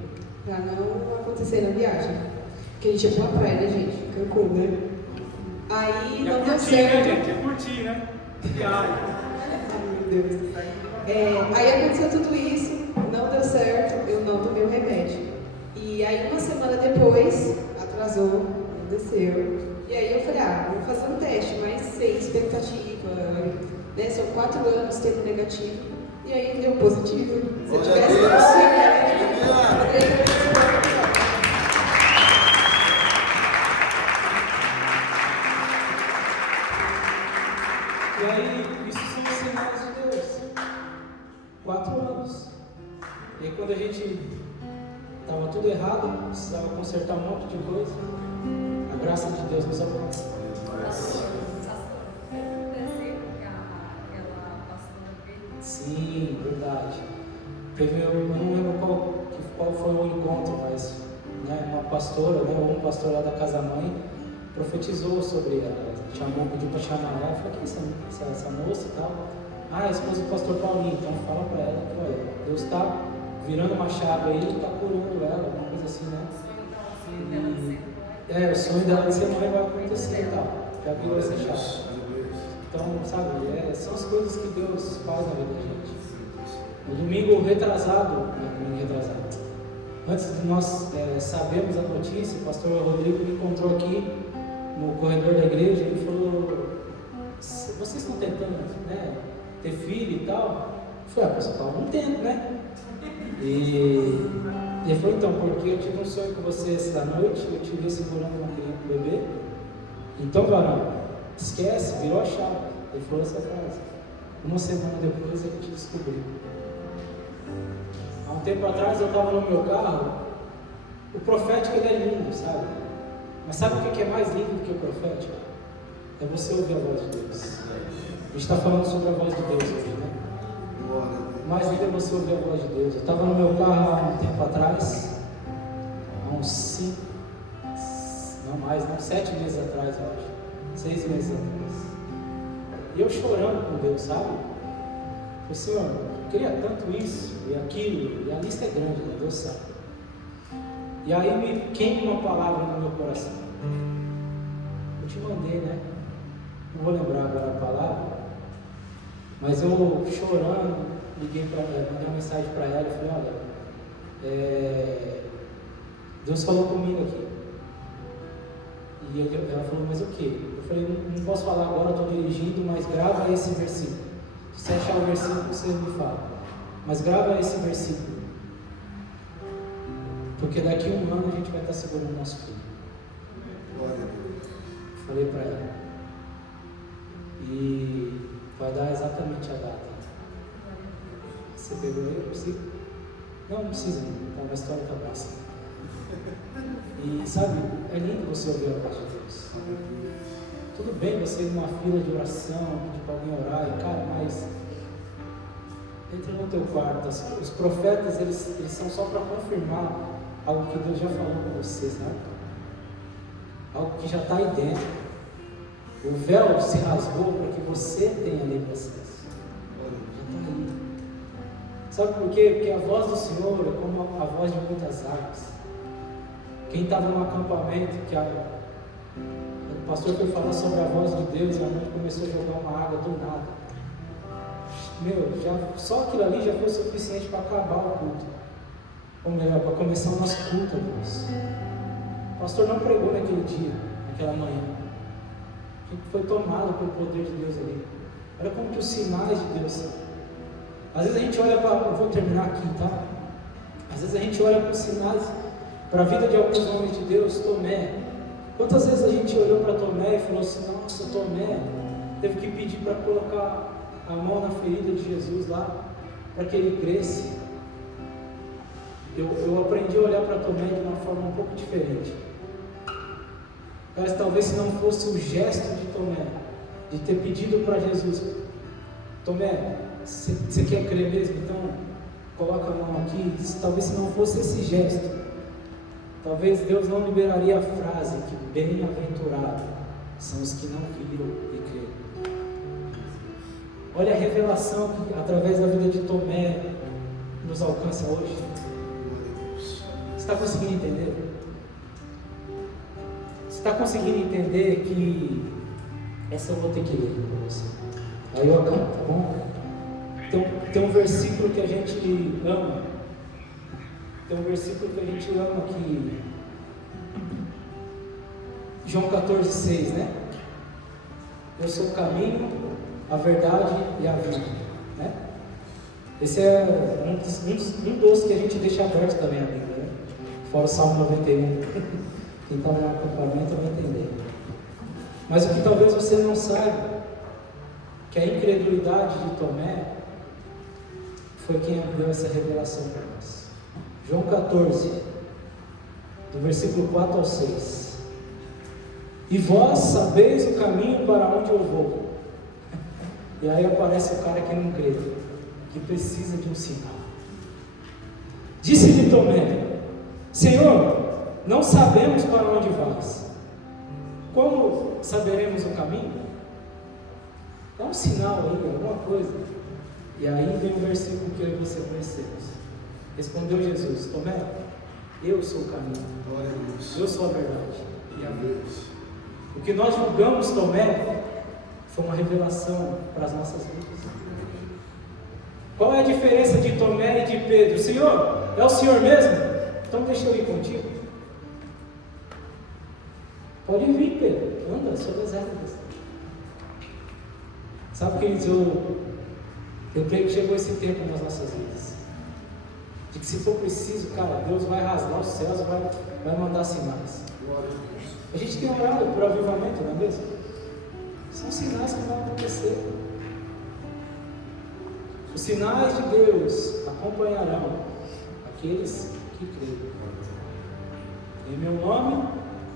pra não acontecer na viagem. Porque a gente ia pra uma praia, né, gente? Cancún, né? Aí não deu certo. Né, gente? Ia curtir, né? Viagem. Ai, meu Deus. Aí aconteceu tudo isso, não deu certo, eu não tomei o remédio. E aí uma semana depois, atrasou, não desceu. E aí eu falei, vou fazer um teste, mas sem expectativa, né? São 4 anos tendo negativo. E aí deu positivo. Se eu tivesse E aí, isso são os sinais de Deus. 4 anos. E aí, quando a gente estava tudo errado, precisava consertar um monte de coisa, a graça de Deus nos alcançou. Sim, verdade. Eu não lembro qual foi o encontro, mas uma pastora, um pastor lá da Casa Mãe, profetizou sobre ela, pediu para chamar ela, falou, quem é essa moça e tal? A esposa do pastor Paulinho, então fala para ela que olha, Deus está virando uma chave aí e está curando ela, alguma coisa assim, né? O sonho dela de ser mãe vai acontecer e tal, já viu essa chave. Então, sabe, são as coisas que Deus faz na vida da gente. No domingo retrasado, antes de nós sabermos a notícia, o pastor Rodrigo me encontrou aqui no corredor da igreja, ele falou, vocês estão tentando ter filho e tal? Eu falei, pastor Paulo, não tento, né? E ele falou, então, porque eu tive um sonho com você essa noite, eu te vi segurando uma criança, um bebê, então, varão, esquece, virou a chave. Ele falou essa frase. Uma semana depois ele te descobriu. Há um tempo atrás eu estava no meu carro, o profético ele é lindo, sabe? Mas sabe o que é mais lindo do que o profético? É você ouvir a voz de Deus. A gente está falando sobre a voz de Deus aqui, né? Mais lindo é você ouvir a voz de Deus. Eu estava no meu carro há um tempo atrás, há uns 7 meses atrás, eu acho. 6 meses atrás. E eu chorando com Deus, sabe? Falei, Senhor, eu queria tanto isso e aquilo, e a lista é grande, né? Deus sabe. E aí me queima uma palavra no meu coração. Eu te mandei, né? Não vou lembrar agora a palavra, mas eu chorando, liguei para ela, mandei uma mensagem para ela e falei, olha, Deus falou comigo aqui. E ela falou, mas o quê? Eu falei, não posso falar agora, estou dirigindo, mas grava esse versículo. Se você achar o versículo, você me fala. Mas grava esse versículo. Porque daqui a 1 ano a gente vai estar segurando o nosso filho. Falei para ela. E vai dar exatamente a data. Você pegou ele, versículo? Não precisa, tá uma história que eu passo. E sabe, é lindo você ouvir a voz de Deus. Tudo bem você ir numa fila de oração, pedir para alguém orar, e cara, mas entre no teu quarto. Os profetas, eles são só para confirmar algo que Deus já falou com você, sabe? Algo que já está aí dentro. O véu se rasgou para que você tenha livre acesso. Já está aí. Sabe por quê? Porque a voz do Senhor é como a voz de muitas águas. Quem estava no acampamento, o pastor foi falar sobre a voz de Deus e a mãe começou a jogar uma água do nada. Só aquilo ali já foi o suficiente para acabar o culto. Ou melhor, para começar o nosso culto a Deus. O pastor não pregou naquele dia, naquela manhã. A gente foi tomado pelo poder de Deus ali. Olha como que os sinais de Deus são. Às vezes a gente olha para... Eu vou terminar aqui, tá? Às vezes a gente olha para os sinais, para a vida de alguns homens de Deus. Tomé. Quantas vezes a gente olhou para Tomé e falou assim: nossa, Tomé teve que pedir para colocar a mão na ferida de Jesus lá, para que ele cresce. Eu aprendi a olhar para Tomé de uma forma um pouco diferente. Mas talvez se não fosse o gesto de Tomé, de ter pedido para Jesus: Tomé, você quer crer mesmo? Então coloca a mão aqui. Talvez se não fosse esse gesto, talvez Deus não liberaria a frase que bem-aventurado são os que não viram e creram. Olha a revelação que através da vida de Tomé nos alcança hoje. Você está conseguindo entender? Você está conseguindo entender que essa eu vou ter que ler para você. Aí eu acabo, tá bom? Tem um versículo que a gente ama. Tem um versículo que a gente ama aqui. João 14,6, né? Eu sou o caminho, a verdade e a vida, né? Esse é um dos que a gente deixa aberto também, amigo, né? Fora o Salmo 91. Quem está no acampamento vai entender. Mas o que talvez você não saiba, que a incredulidade de Tomé foi quem abriu essa revelação para nós. João 14, do versículo 4 ao 6. E vós sabeis o caminho para onde eu vou. E aí aparece o cara que não crê, que precisa de um sinal. Disse-lhe Tomé: Senhor, não sabemos para onde vais. Como saberemos o caminho? Dá um sinal aí, alguma coisa. E aí vem o versículo que eu e você conhecemos. Respondeu Jesus: Tomé, eu sou o caminho, eu sou a verdade e a vida. O que nós julgamos Tomé foi uma revelação para as nossas vidas. Qual é a diferença de Tomé e de Pedro? Senhor, é o Senhor mesmo? Então deixa eu ir contigo. Pode vir, Pedro, anda, sou deserto. Sabe, queridos, eu creio que chegou esse tempo nas nossas vidas, de que se for preciso, cara, Deus vai rasgar os céus, vai mandar sinais. A gente tem orado por avivamento, não é mesmo? São sinais que vão acontecer. Os sinais de Deus acompanharão aqueles que creem. Em meu nome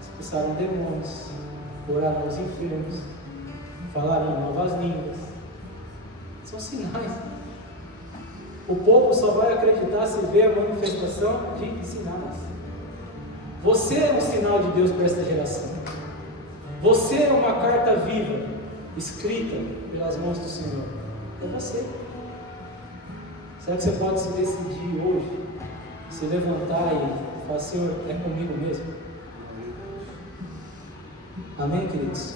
expulsarão demônios, curarão os enfermos, falarão novas línguas. São sinais. O povo só vai acreditar se ver a manifestação de sinais. Você é um sinal de Deus para esta geração. Você é uma carta viva, escrita pelas mãos do Senhor. É você. Será que você pode se decidir hoje, se levantar e falar: Senhor, é comigo mesmo? Amém, queridos?